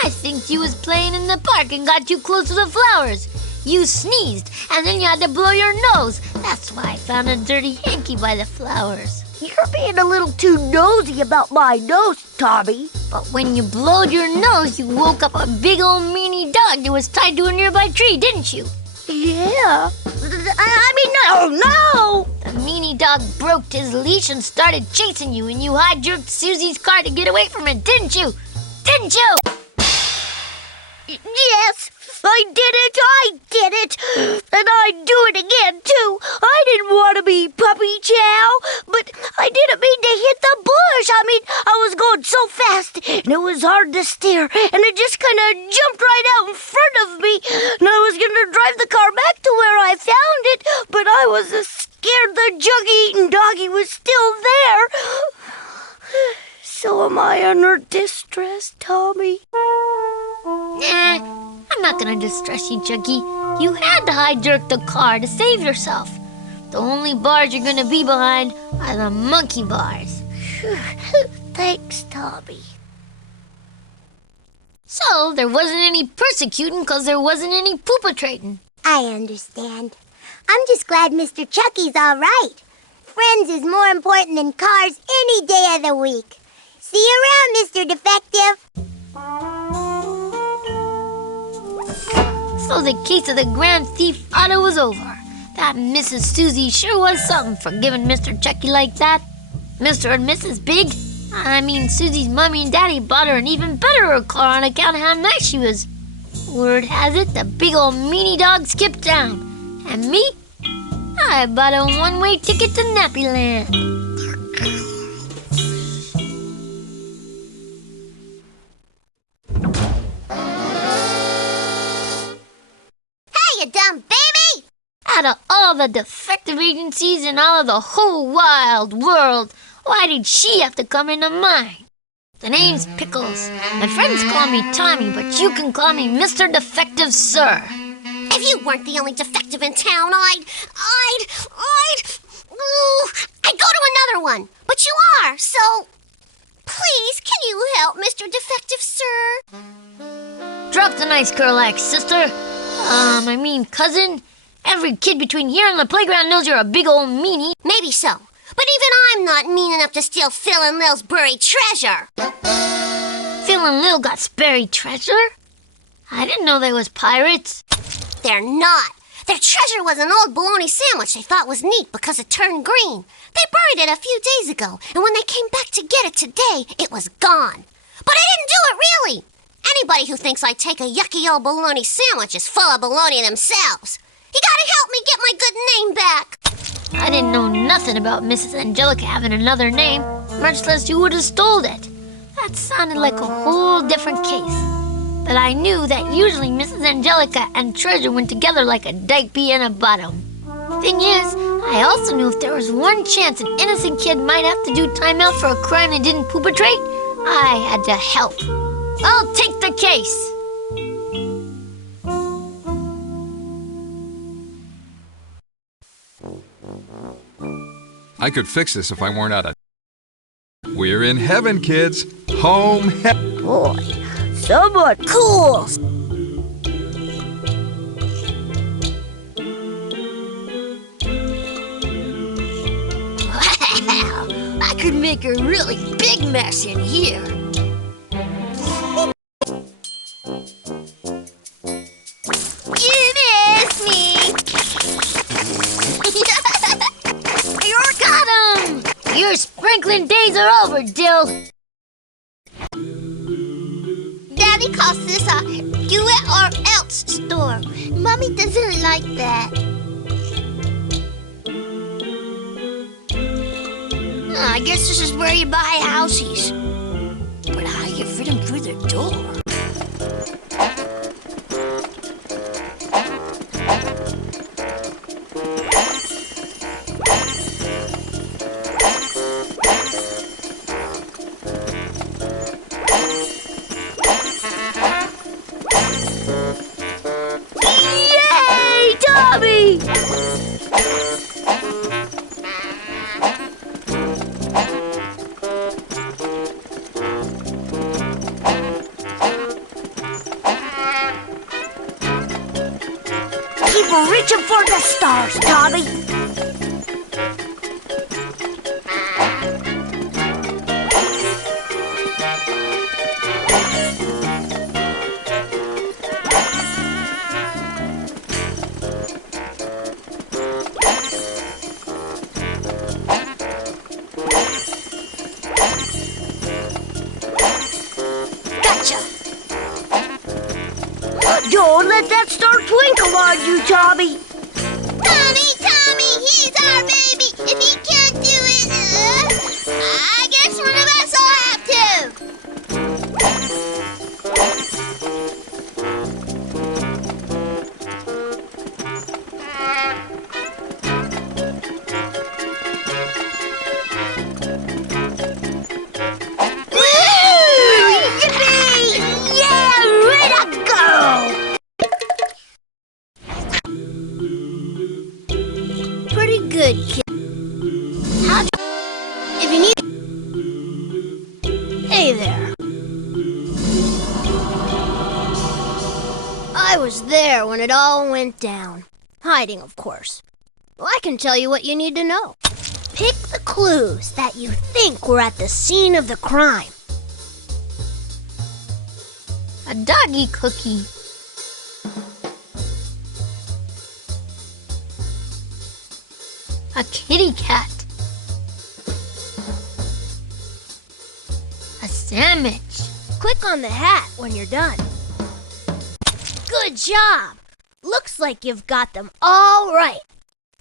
I think you was playing in the park and got too close to the flowers. You sneezed, and then you had to blow your nose. That's why I found a dirty hanky by the flowers. You're being a little too nosy about my nose, Tommy. But when you blowed your nose, you woke up a big old meanie dog that was tied to a nearby tree, didn't you? Yeah. No. The meanie dog broke his leash and started chasing you, and you hijacked Susie's car to get away from it, didn't you? Didn't you? Yes, I did it. And I'd do it again, too. I didn't want to be Puppy Chow, but I didn't mean to hit the bush. I was going so fast, and it was hard to steer, and it just kind of jumped right out in front of me. And I was going to drive the car back to where I found it, but I was scared the junkie-eating doggy was still there. So am I under distress, Tommy? Nah, I'm not gonna distress you, Chucky. You had to hijack the car to save yourself. The only bars you're gonna be behind are the monkey bars. Thanks, Tommy. So there wasn't any persecuting because there wasn't any poopatrating. I understand. I'm just glad Mr. Chucky's all right. Friends is more important than cars any day of the week. See you around, Mr. Defective. So the case of the Grand Thief Auto was over. That Mrs. Susie sure was something for giving Mr. Chucky like that. Mr. and Mrs. Big, Susie's mommy and daddy bought her an even better car on account of how nice she was. Word has it, the big old meanie dog skipped town. And me? I bought a one-way ticket to Nappyland. You dumb baby! Out of all the defective agencies in all of the whole wild world, why did she have to come into mine? The name's Pickles. My friends call me Tommy, but you can call me Mr. Defective, sir. If you weren't the only defective in town, I'd go to another one. But you are, so please, can you help, Mr. Defective, sir? Drop the nice girl act, sister. Cousin. Every kid between here and the playground knows you're a big old meanie. Maybe so. But even I'm not mean enough to steal Phil and Lil's buried treasure. Phil and Lil got buried treasure? I didn't know they was pirates. They're not. Their treasure was an old bologna sandwich they thought was neat because it turned green. They buried it a few days ago, and when they came back to get it today, it was gone. But I didn't do it really. Anybody who thinks I take a yucky old bologna sandwich is full of bologna themselves. You gotta help me get my good name back. I didn't know nothing about Mrs. Angelica having another name, much less who would have stole it. That sounded like a whole different case. But I knew that usually Mrs. Angelica and treasure went together like a dike bee and a bottom. Thing is, I also knew if there was one chance an innocent kid might have to do time out for a crime they didn't perpetrate, I had to help. I'll take the case. I could fix this if I weren't out of... We're in heaven, kids. Home heaven. Boy, someone cool. Wow, I could make a really big mess in here. You miss me. You got him! Your sprinkling days are over, Dill. Daddy calls this a do it or else store. Mommy doesn't like that. I guess this is where you buy houses. But how do you fit them through the door? We're reaching for the stars, Tommy. Gotcha! Don't let that star twinkle on you, Tommy. Tommy, he's our baby. If he can't do it, I guess one of us will have to. Yippee! Yeah, way to go! Pretty good, kid. If you need... Hey there. I was there when it all went down. Hiding, of course. Well, I can tell you what you need to know. Pick the clues that you think were at the scene of the crime. A doggy cookie. A kitty cat. A sandwich. Click on the hat when you're done. Good job! Looks like you've got them all right.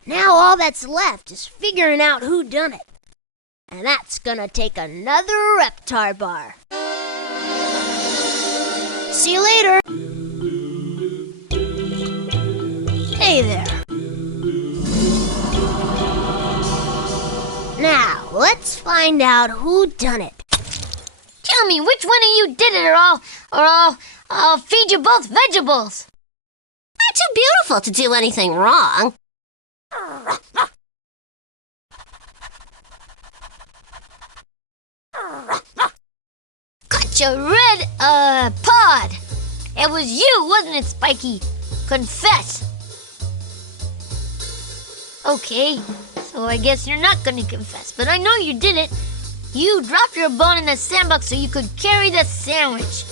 Now all that's left is figuring out who done it. And that's gonna take another Reptar bar. See you later. Hey there. Now, let's find out who done it. Tell me which one of you did it, or I'll feed you both vegetables. I'm too beautiful to do anything wrong. Caught your red, pod. It was you, wasn't it, Spiky? Confess. Okay, so I guess you're not gonna confess, but I know you did it. You dropped your bone in the sandbox so you could carry the sandwich.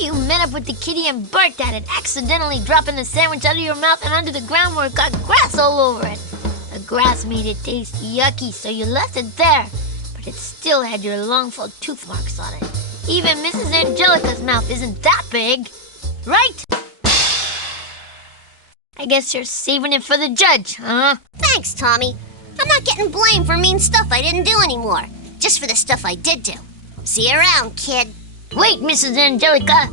You met up with the kitty and barked at it, accidentally dropping the sandwich out of your mouth and onto the ground where it got grass all over it. The grass made it taste yucky, so you left it there, but it still had your long full tooth marks on it. Even Mrs. Angelica's mouth isn't that big, right? I guess you're saving it for the judge, huh? Thanks, Tommy. I'm not getting blamed for mean stuff I didn't do anymore. Just for the stuff I did do. See you around, kid. Wait, Mrs. Angelica.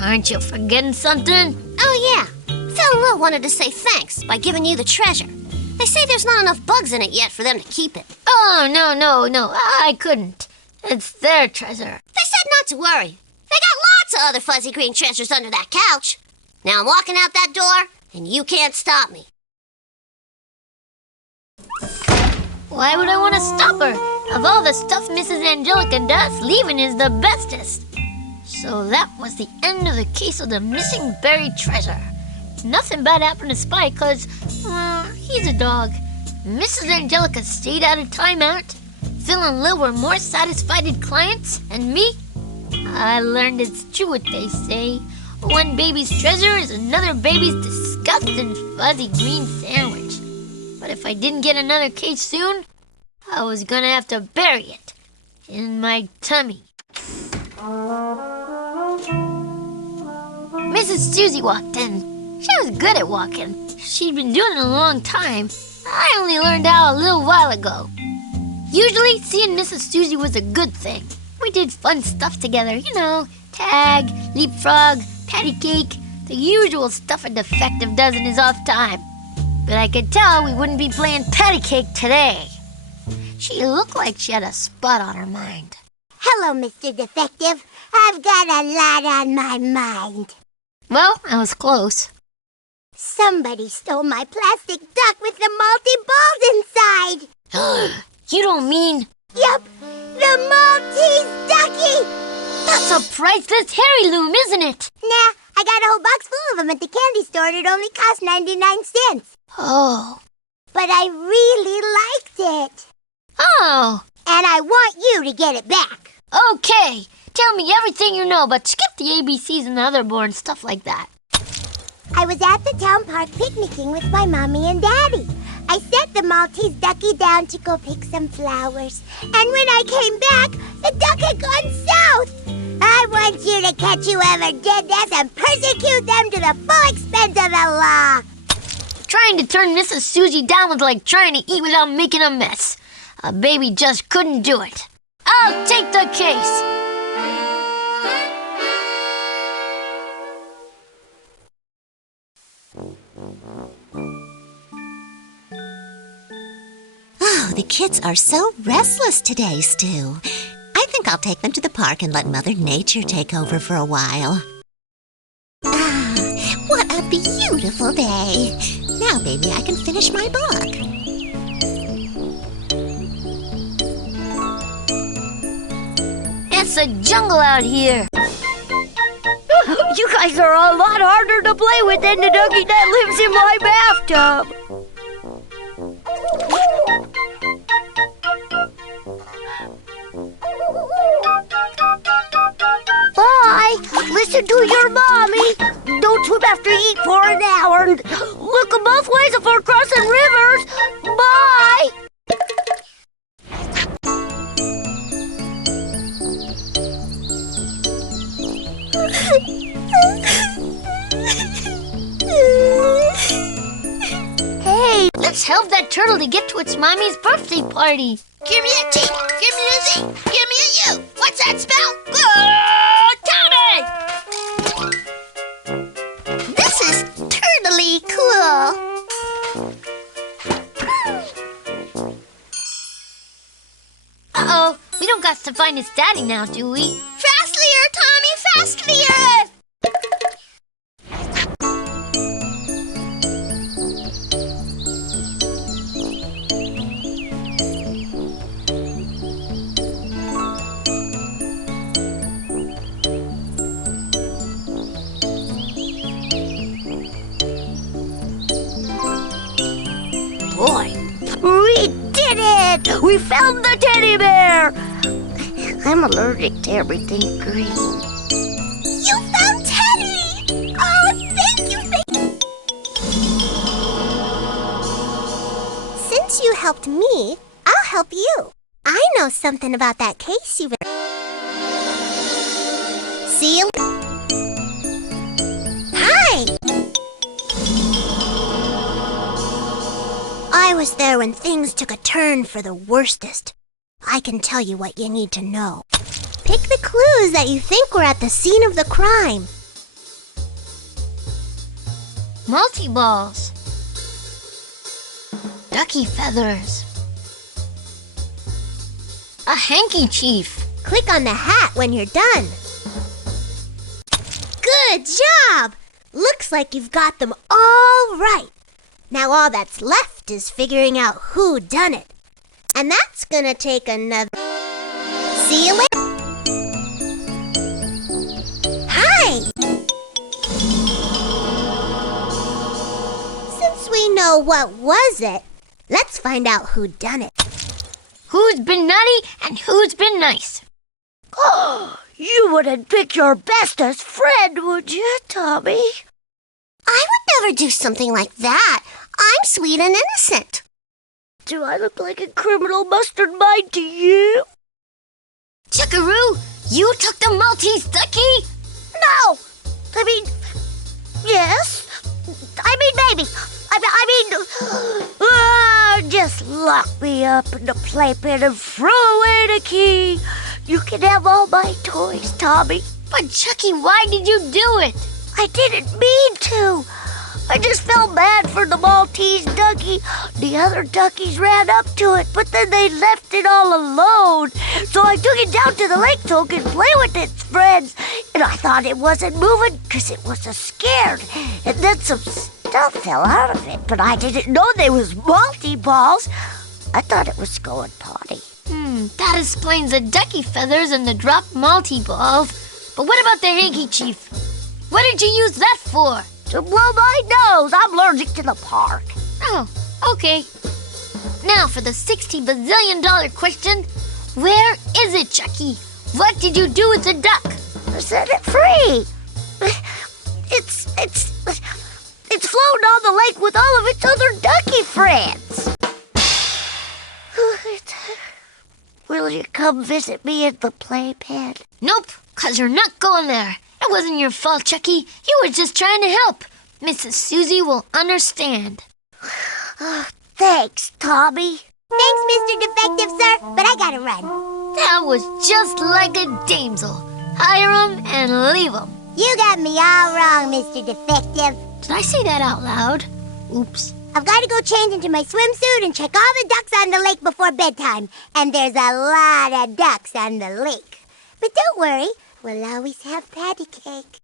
Aren't you forgetting something? Oh, yeah. Phil and Lil wanted to say thanks by giving you the treasure. They say there's not enough bugs in it yet for them to keep it. Oh, no. I couldn't. It's their treasure. They said not to worry. They got lots of other fuzzy green treasures under that couch. Now I'm walking out that door, and you can't stop me. Why would I want to stop her? Of all the stuff Mrs. Angelica does, leaving is the bestest. So that was the end of the case of the missing buried treasure. Nothing bad happened to Spike because, he's a dog. Mrs. Angelica stayed out of timeout. Phil and Lil were more satisfied clients, and me? I learned it's true what they say. One baby's treasure is another baby's disgusting fuzzy green sandwich. But if I didn't get another cage soon, I was gonna have to bury it in my tummy. Mrs. Susie walked in. She was good at walking. She'd been doing it a long time. I only learned how a little while ago. Usually, seeing Mrs. Susie was a good thing. We did fun stuff together, you know, tag, leapfrog, patty cake, the usual stuff a defective does in his off time. But I could tell we wouldn't be playing patty cake today. She looked like she had a spot on her mind. Hello, Mr. Defective. I've got a lot on my mind. Well, I was close. Somebody stole my plastic duck with the multi-balls inside. You don't mean... Yup, the Maltese ducky. That's a priceless hairy loom, isn't it? Nah, I got a whole box full of them at the candy store and it only cost 99 cents. Oh. But I really liked it. Oh. And I want you to get it back. Okay. Tell me everything you know, but skip the ABCs and the other board and stuff like that. I was at the town park picnicking with my mommy and daddy. I set the Maltese ducky down to go pick some flowers. And when I came back, the duck had gone south. I want you to catch whoever did this and persecute them to the full extent of the law. Trying to turn Mrs. Susie down was like trying to eat without making a mess. A baby just couldn't do it. I'll take the case. Oh, the kids are so restless today, Stu. I think I'll take them to the park and let Mother Nature take over for a while. Ah, what a beautiful day. Now maybe I can finish my book. It's a jungle out here. You guys are a lot harder to play with than the ducky that lives in my bathtub. Bye. Listen to your mommy. Don't swim after you eat for an hour. And look both ways before crossing rivers. Bye. Hey, let's help that turtle to get to its mommy's birthday party. Give me a T. Give me a Z. Give me a U. What's that spell? Tommy! This is totally cool. Uh-oh, we don't got to find his daddy now, do we? Fastlier, Tommy, fastlier! Boy, we did it! We found the teddy bear! I'm allergic to everything green. You found Teddy! Oh, thank you. Since you helped me, I'll help you. I know something about that case you've... See you... Hi! I was there when things took a turn for the worstest. I can tell you what you need to know. Pick the clues that you think were at the scene of the crime. Multi-balls. Ducky feathers. A handkerchief. Click on the hat when you're done. Good job! Looks like you've got them all right. Now all that's left is figuring out who done it. And that's gonna take another... See you later. Hi! Since we know what was it, let's find out who done it. Who's been naughty and who's been nice? You wouldn't pick your bestest friend, would you, Tommy? I would never do something like that. I'm sweet and innocent. Do I look like a criminal mustard mind to you? Chuckaroo, you took the Maltese ducky? No! I mean, yes. I mean, maybe. Just lock me up in the playpen and throw away the key. You can have all my toys, Tommy. But Chucky, why did you do it? I didn't mean to. I just felt bad for the Maltese ducky. The other duckies ran up to it, but then they left it all alone. So I took it down to the lake so it could play with its friends. And I thought it wasn't moving because it was scared. And then some stuff fell out of it, but I didn't know they was multi-balls. I thought it was going potty. That explains the ducky feathers and the dropped multi-balls. But what about the handkerchief? What did you use that for? To blow my nose. I'm allergic to the park. Oh, okay. Now for the $60 bazillion question. Where is it, Chucky? What did you do with the duck? Set it free. It's floating on the lake with all of its other ducky friends. Will you come visit me at the playpen? Nope, 'cause you're not going there. It wasn't your fault, Chucky. You were just trying to help. Mrs. Susie will understand. Thanks, Tommy. Thanks, Mr. Defective, sir, but I gotta run. That was just like a damsel. Hire 'em and leave 'em. You got me all wrong, Mr. Defective. Did I say that out loud? Oops. I've got to go change into my swimsuit and check all the ducks on the lake before bedtime. And there's a lot of ducks on the lake. But don't worry, we'll always have patty cake.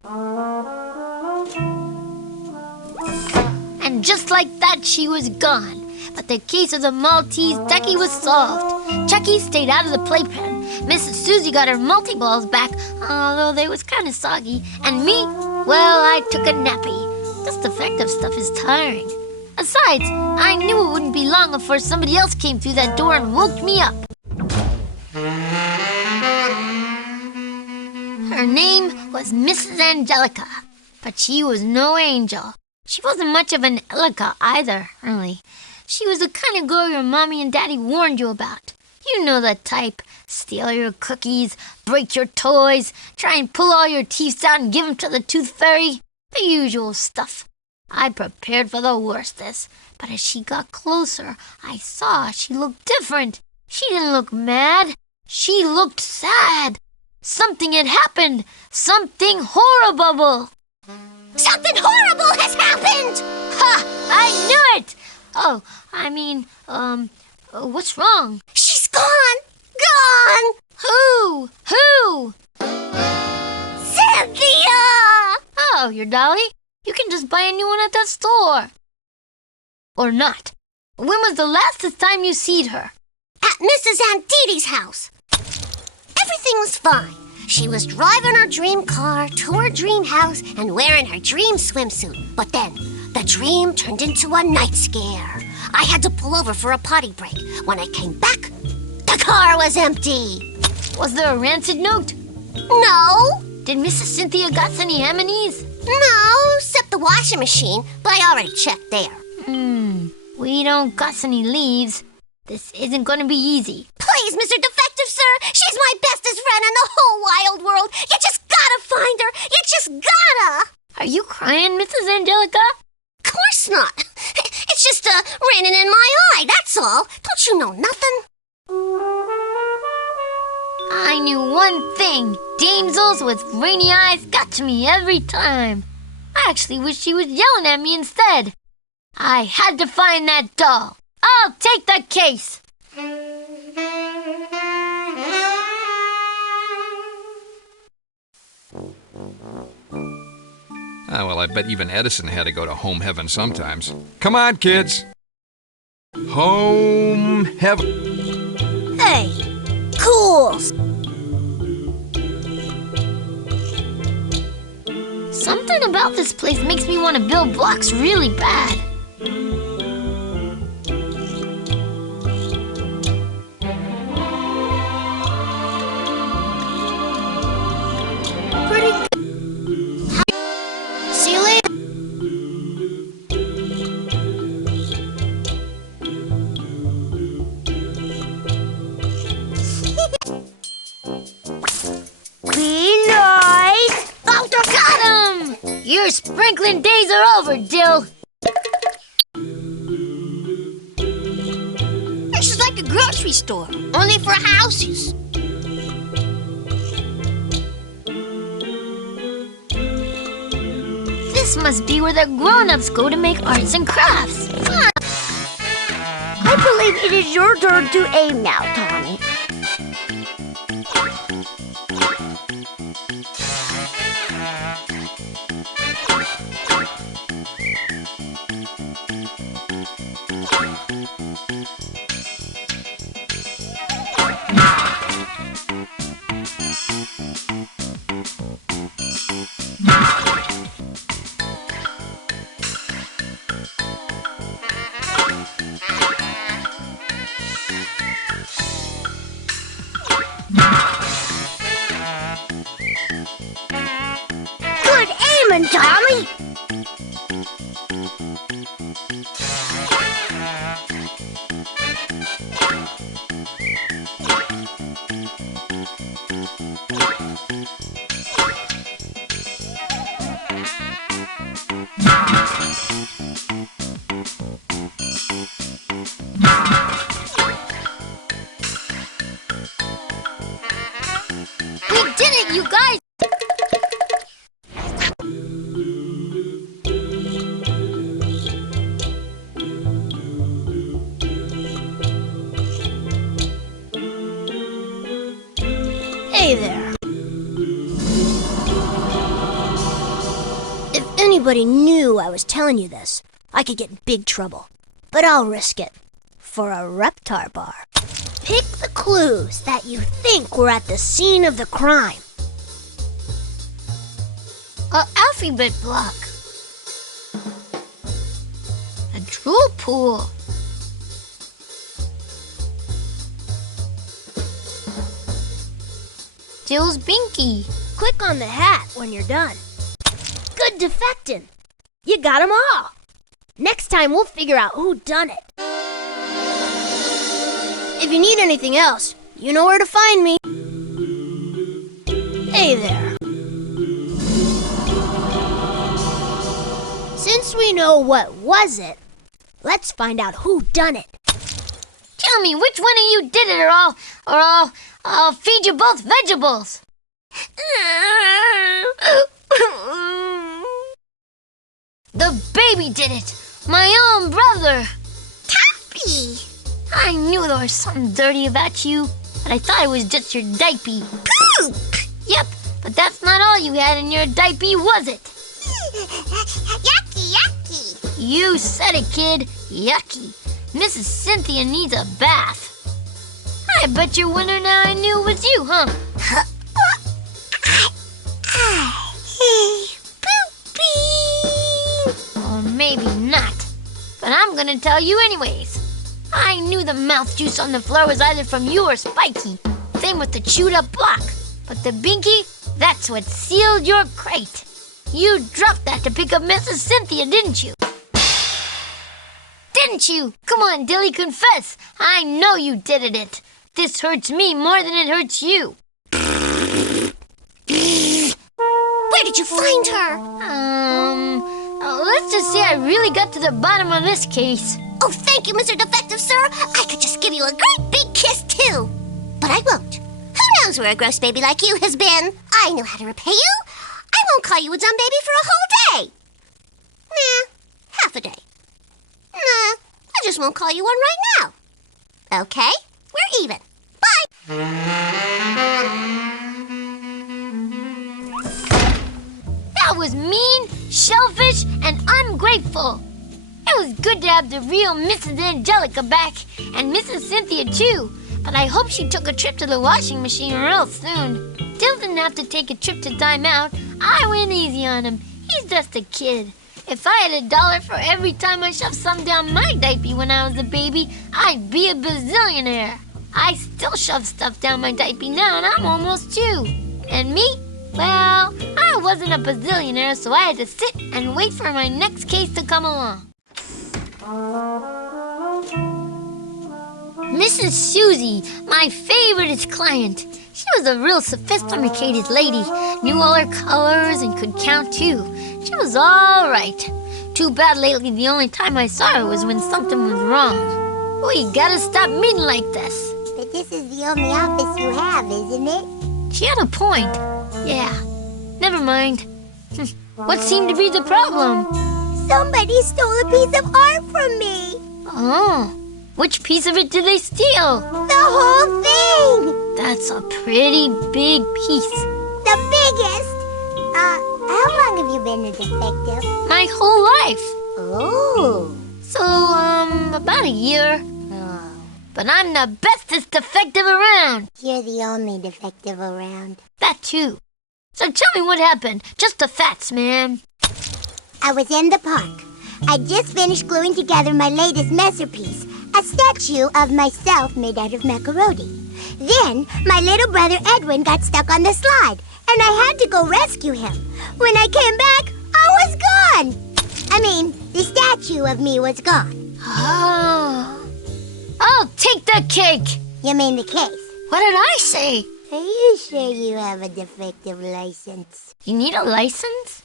And just like that, she was gone. But the case of the Maltese ducky was solved. Chucky stayed out of the playpen. Mrs. Susie got her multi-balls back, although they was kind of soggy. And me, well, I took a nappy. This defective stuff is tiring. Besides, I knew it wouldn't be long before somebody else came through that door and woke me up. Her name was Mrs. Angelica, but she was no angel. She wasn't much of an Elica either, really. She was the kind of girl your mommy and daddy warned you about. You know the type. Steal your cookies, break your toys, try and pull all your teeth out and give them to the tooth fairy. The usual stuff. I prepared for the worstest, but as she got closer, I saw she looked different. She didn't look mad. She looked sad. Something had happened. Something horrible. Something horrible has happened! Ha! I knew it! Oh, what's wrong? She's gone! Gone! Who? Cynthia! Oh, your dolly? You can just buy a new one at the store. Or not. When was the last time you seed her? At Mrs. Antiti's house. Everything was fine. She was driving her dream car to her dream house and wearing her dream swimsuit. But then, the dream turned into a night scare. I had to pull over for a potty break. When I came back, the car was empty. Was there a rancid note? No. Did Mrs. Cynthia got any M&Es? No, except the washing machine, but I already checked there. We don't got any leaves. This isn't gonna be easy. Please, Mr. Defective, sir. She's my bestest friend in the whole wide world. You just gotta find her. You just gotta. Are you crying, Mrs. Angelica? Of course not. It's just raining in my eye, that's all. Don't you know nothing? I knew one thing. Damsels with rainy eyes got to me every time. I actually wish she was yelling at me instead. I had to find that doll. I'll take the case. Well, I bet even Edison had to go to home heaven sometimes. Come on, kids. Home heaven. Hey, cool. Something about this place makes me want to build blocks really bad. Pretty good. See you later. Be nice. Oh, got him! Your sprinkling days are over, Dill. This is like a grocery store, only for houses. This must be where the grown-ups go to make arts and crafts. Fun. I believe it is your turn to aim now, Tommy. Good aiming, Tommy! We did it, you guys! Hey there. If anybody knew I was telling you this, I could get in big trouble. But I'll risk it. For a Reptar bar. Pick the clues that you think were at the scene of the crime. A alphabet block. A drool pool. Jill's binky. Click on the hat when you're done. Good defecting. You got 'em all. Next time we'll figure out who done it. If you need anything else, you know where to find me. Hey there. Since we know what was it, let's find out who done it. Tell me which one of you did it, or I'll feed you both vegetables. The baby did it. My own brother. Toppy! I knew there was something dirty about you, but I thought it was just your diaper. Poop! Yep, but that's not all you had in your diaper, was it? Yucky, yucky! You said it, kid. Yucky. Mrs. Cynthia needs a bath. I bet you're wondering how I knew it was you, huh? Poopy! Or maybe not. But I'm gonna tell you anyways. I knew the mouth juice on the floor was either from you or Spiky. Same with the chewed up block. But the binky, that's what sealed your crate. You dropped that to pick up Mrs. Cynthia, didn't you? Didn't you? Come on, Dilly, confess. I know you did it. This hurts me more than it hurts you. Where did you find her? Let's just say I really got to the bottom of this case. Oh, thank you, Mr. Defective, sir. I could just give you a great big kiss, too. But I won't. Who knows where a gross baby like you has been? I know how to repay you. I won't call you a dumb baby for a whole day. Nah, half a day. Nah, I just won't call you one right now. Okay, we're even. Bye. That was mean, selfish, and ungrateful. It was good to have the real Mrs. Angelica back, and Mrs. Cynthia too. But I hope she took a trip to the washing machine real soon. Dill didn't have to take a trip to time out. I went easy on him. He's just a kid. If I had $1 for every time I shoved some down my diaper when I was a baby, I'd be a bazillionaire. I still shove stuff down my diaper now, and I'm almost 2. And me? Well, I wasn't a bazillionaire, so I had to sit and wait for my next case to come along. Mrs. Susie, my favoriteest client. She was a real sophisticated lady, knew all her colors and could count too. She was all right. Too bad lately the only time I saw her was when something was wrong. We gotta stop meeting like this. But this is the only office you have, isn't it? She had a point. Yeah, never mind. What seemed to be the problem? Somebody stole a piece of art from me. Oh, which piece of it did they steal? The whole thing. That's a pretty big piece. The biggest. How long have you been a detective? My whole life. Oh. So, about a year. Oh. But I'm the bestest detective around. You're the only detective around. That too. So tell me what happened. Just the facts, man. I was in the park. I just finished gluing together my latest masterpiece, a statue of myself made out of macaroni. Then, my little brother Edwin got stuck on the slide, and I had to go rescue him. When I came back, I was gone. I mean, the statue of me was gone. Oh. I'll take the cake. You mean the case? What did I say? Are you sure you have a defective license? You need a license?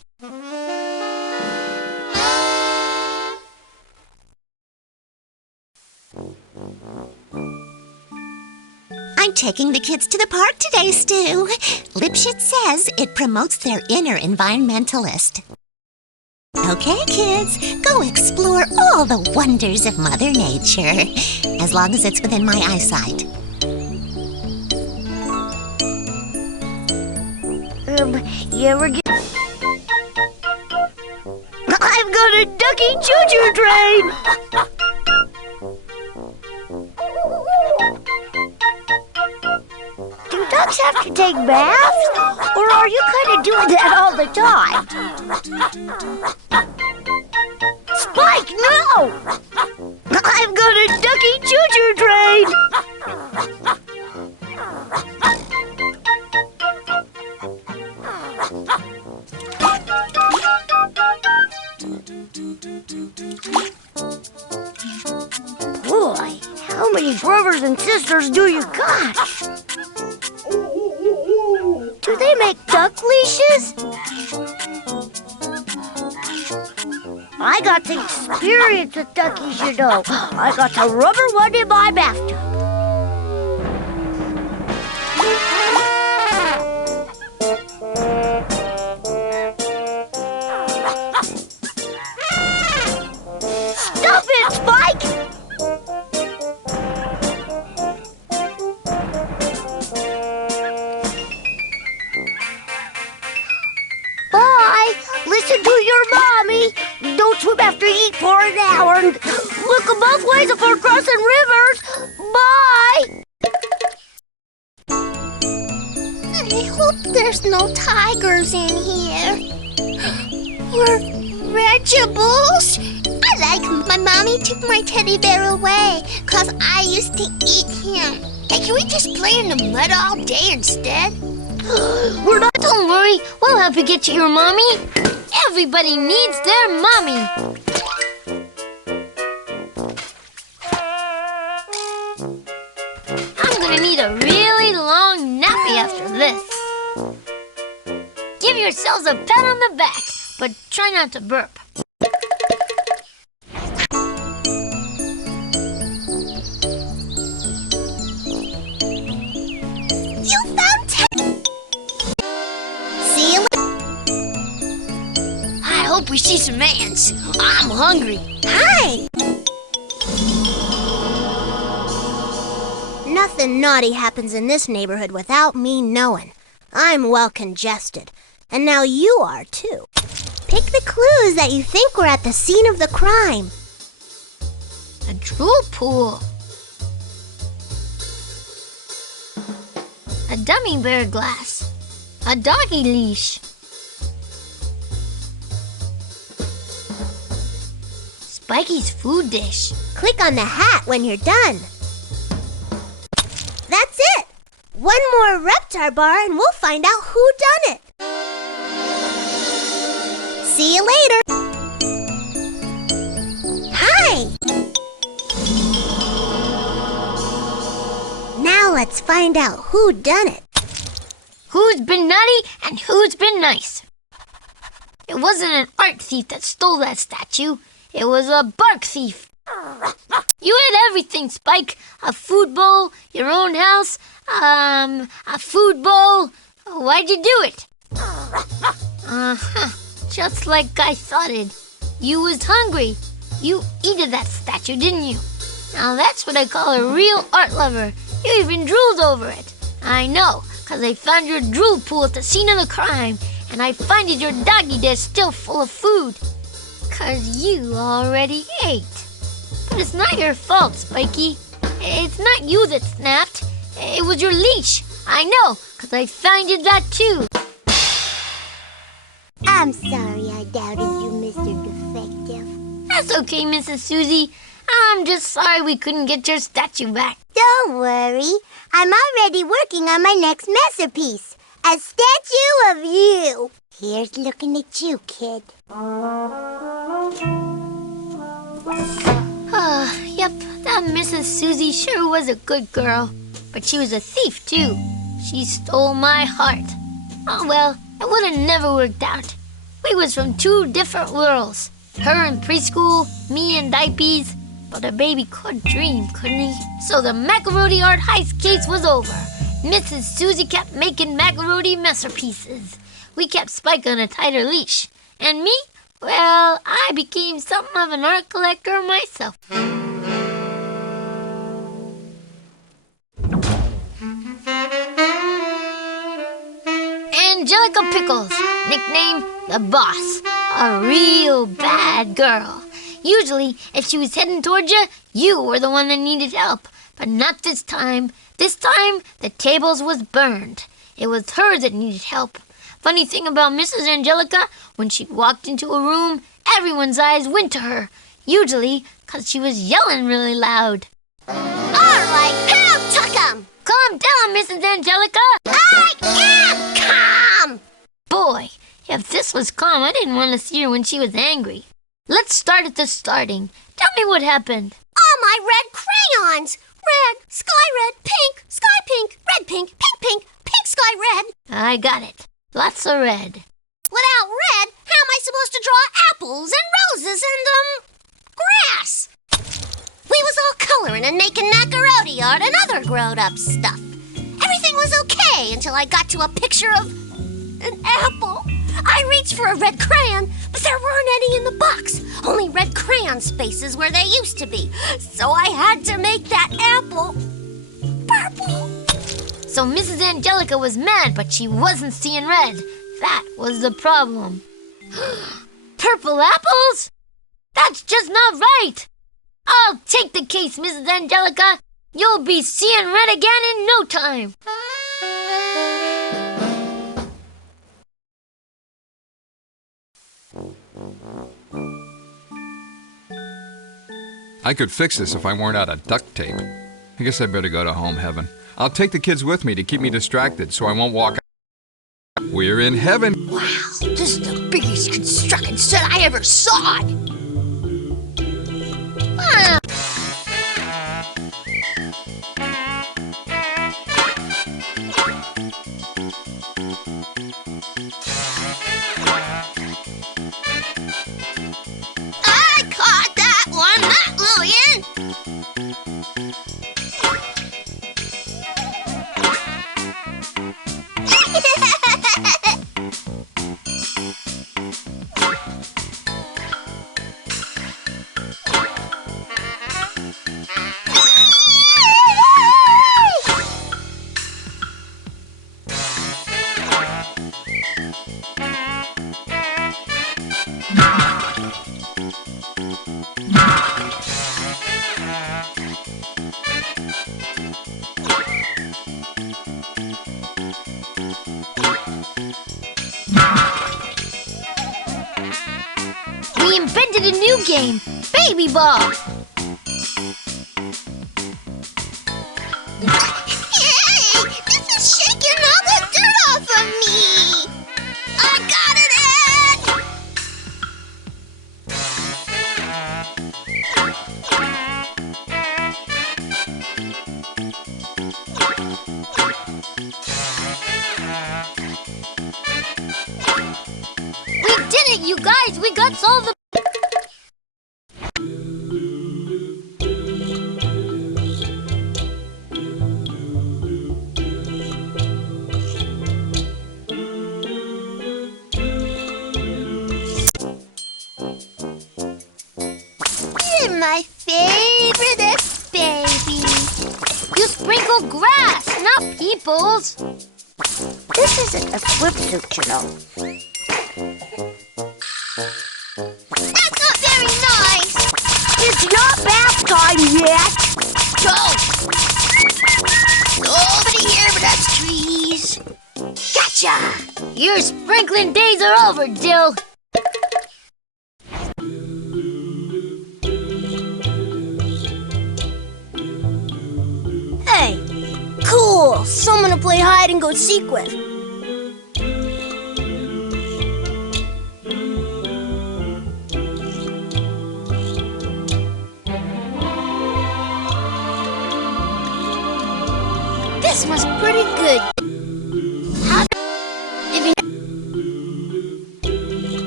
I'm taking the kids to the park today, Stu. Lipschitz says it promotes their inner environmentalist. Okay, kids, go explore all the wonders of Mother Nature, as long as it's within my eyesight. You ever get... I've got a ducky choo-choo train! Do ducks have to take baths? Or are you kind of doing that all the time? Spike, no! I've got a ducky choo-choo train! Boy, how many brothers and sisters do you got? Do they make duck leashes? I got to experience the duckies, you know. I got to rubber one in my bathtub. Stop it, Spike! Bye! Listen to your mommy! Don't swim after you eat for an hour! And look both ways before crossing rivers! Bye! I hope there's no tigers in here. Or vegetables. I like my mommy took my teddy bear away because I used to eat him. Hey, can we just play in the mud all day instead? We're not. Don't worry. We'll help you get to your mommy. Everybody needs their mommy. I'm gonna need a really long nappy after this. Give yourselves a pat on the back, but try not to burp. You found See you later. I hope we see some ants. I'm hungry. Hi. Nothing naughty happens in this neighborhood without me knowing. I'm well congested. And now you are, too. Pick the clues that you think were at the scene of the crime. A drool pool. A dummy bear glass. A doggy leash. Spiky's food dish. Click on the hat when you're done. That's it! One more Reptar bar and we'll find out who done it. See you later. Hi! Now let's find out who done it. Who's been naughty and who's been nice? It wasn't an art thief that stole that statue. It was a bark thief. You had everything, Spike. A food bowl, your own house, a food bowl. Why'd you do it? Just like I thought it. You was hungry. You eated that statue, didn't you? Now that's what I call a real art lover. You even drooled over it. I know, 'cause I found your drool pool at the scene of the crime, and I finded your doggy dish still full of food. 'Cause you already ate. But it's not your fault, Spiky. It's not you that snapped. It was your leash. I know, 'cause I found that too. I'm sorry I doubted you, Mr. Defective. That's okay, Mrs. Susie. I'm just sorry we couldn't get your statue back. Don't worry. I'm already working on my next masterpiece. A statue of you. Here's looking at you, kid. Yep, that Mrs. Susie sure was a good girl. But she was a thief, too. She stole my heart. Oh, well, it would have never worked out. We was from two different worlds. Her in preschool, me in diapers. But a baby could dream, couldn't he? So the macaroni art heist case was over. Mrs. Susie kept making macaroni masterpieces. We kept Spike on a tighter leash. And me? Well, I became something of an art collector myself. Angelica Pickles, nicknamed the Boss. A real bad girl. Usually, if she was heading towards you, you were the one that needed help. But not this time. This time, the tables was burned. It was her that needed help. Funny thing about Mrs. Angelica, when she walked into a room, everyone's eyes went to her. Usually, 'cause she was yelling really loud. All right, help, Tuckum! Calm down, Mrs. Angelica. I am calm! Boy, if this was calm, I didn't want to see her when she was angry. Let's start at the starting. Tell me what happened. All my red crayons! Red, sky red, pink, sky pink, red pink, pink pink, pink sky red. I got it. Lots of red. Without red, how am I supposed to draw apples and roses and, grass? We was all coloring and making macaroni art and other grown-up stuff. Everything was okay until I got to a picture of an apple. I reached for a red crayon, but there weren't any in the box. Only red crayon spaces where they used to be. So I had to make that apple purple. So Mrs. Angelica was mad, but she wasn't seeing red. That was the problem. Purple apples? That's just not right. I'll take the case, Mrs. Angelica. You'll be seeing red again in no time. I could fix this if I weren't out of duct tape. I guess I better go to home heaven. I'll take the kids with me to keep me distracted so I won't walk out. We're in heaven. Wow, this is the biggest construction set I ever saw. Ah. I caught that one, not Lillian. We invented a new game, Baby Ball. Hey, this is shaking all the dirt off of me. I got it, Ed. We did it, you guys. We got all the... You're my favorite baby. You sprinkle grass, not peoples. This isn't a swimsuit, you know. That's not very nice. It's not bath time yet. Go. Nobody here but us trees. Gotcha. You're sprinkling sprinkling days are over, Dill. Hey, cool! Someone to play hide and go seek with. This was pretty good.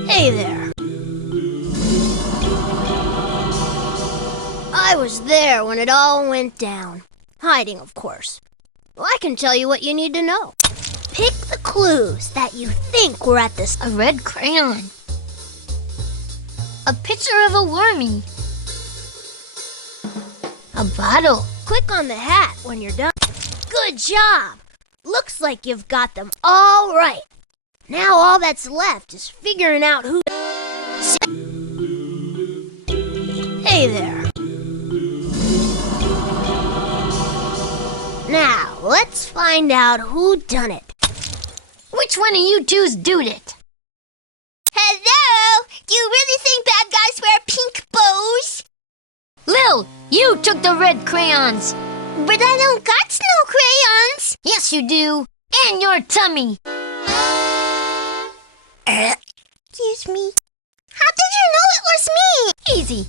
Hey there. I was there when it all went down. Hiding, of course. Well, I can tell you what you need to know. Pick the clues that you think were at this. A red crayon. A picture of a wormy. A bottle. Click on the hat when you're done. Good job! Looks like you've got them all right. Now all that's left is figuring out who... Hey there. Now, let's find out who done it. Which one of you two's doed it? Hello? Do you really think bad guys wear pink bows? Lil, you took the red crayons. But I don't got no crayons. Yes, you do. And your tummy. Excuse me. How did you know it was me? Easy.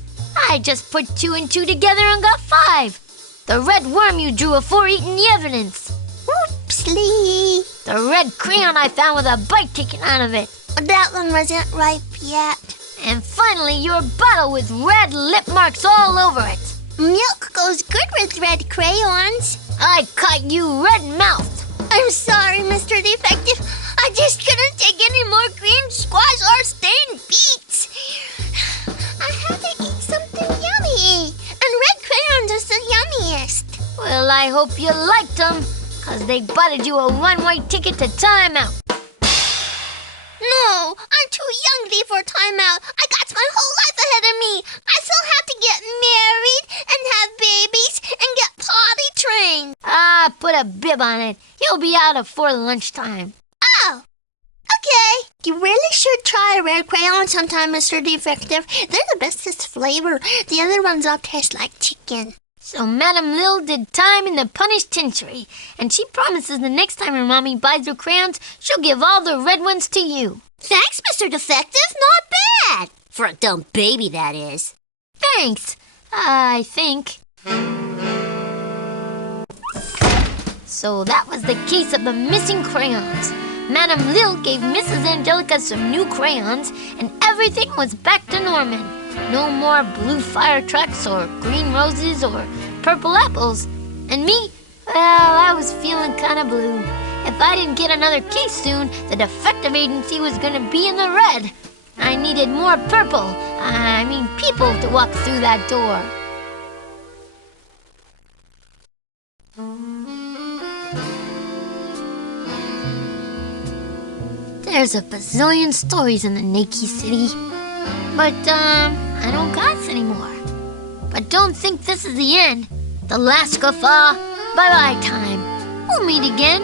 I just put 2 and 2 together and got 5. The red worm you drew afore eating the evidence. Oopsie. The red crayon I found with a bite taken out of it. That one wasn't ripe yet. And finally, your bottle with red lip marks all over it. Milk goes good with red crayons. I caught you red-mouthed. I'm sorry, Mr. Defective. I just couldn't take any more green squash or stained beets. I had to eat something yummy. And red crayons is the yummiest. Well, I hope you liked them, 'cause they butted you a one-way ticket to timeout. No, I'm too young for timeout. I got my whole life ahead of me. I still have to get married and have babies and get potty trained. Ah, put a bib on it. You'll be out before lunchtime. Oh, okay. You really should try a red crayon sometime, Mr. Defective. They're the bestest flavor. The other ones all taste like chicken. So Madame Lil did time in the penitentiary, and she promises the next time her mommy buys her crayons, she'll give all the red ones to you. Thanks, Mr. Defective. Not bad. For a dumb baby, that is. Thanks, I think. So that was the case of the missing crayons. Madame Lil gave Mrs. Angelica some new crayons, and everything was back to normal. No more blue fire trucks or green roses or purple apples. And me, well, I was feeling kind of blue. If I didn't get another case soon, the defective agency was going to be in the red. I needed more people to walk through that door. There's a bazillion stories in the Nakey City. But, I don't got anymore. But don't think this is the end. The last guffaw, bye-bye time. We'll meet again.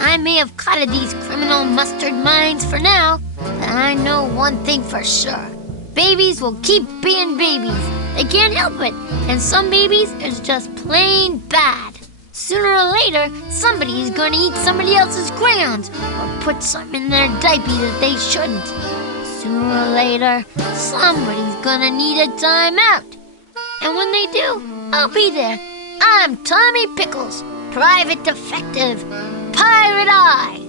I may have caught these criminal mustard minds for now, but I know one thing for sure. Babies will keep being babies. They can't help it. And some babies is just plain bad. Sooner or later, somebody is going to eat somebody else's crayons or put something in their diaper that they shouldn't. Sooner or later, somebody's gonna need a timeout. And when they do, I'll be there. I'm Tommy Pickles, Private Defective, Pirate Eye.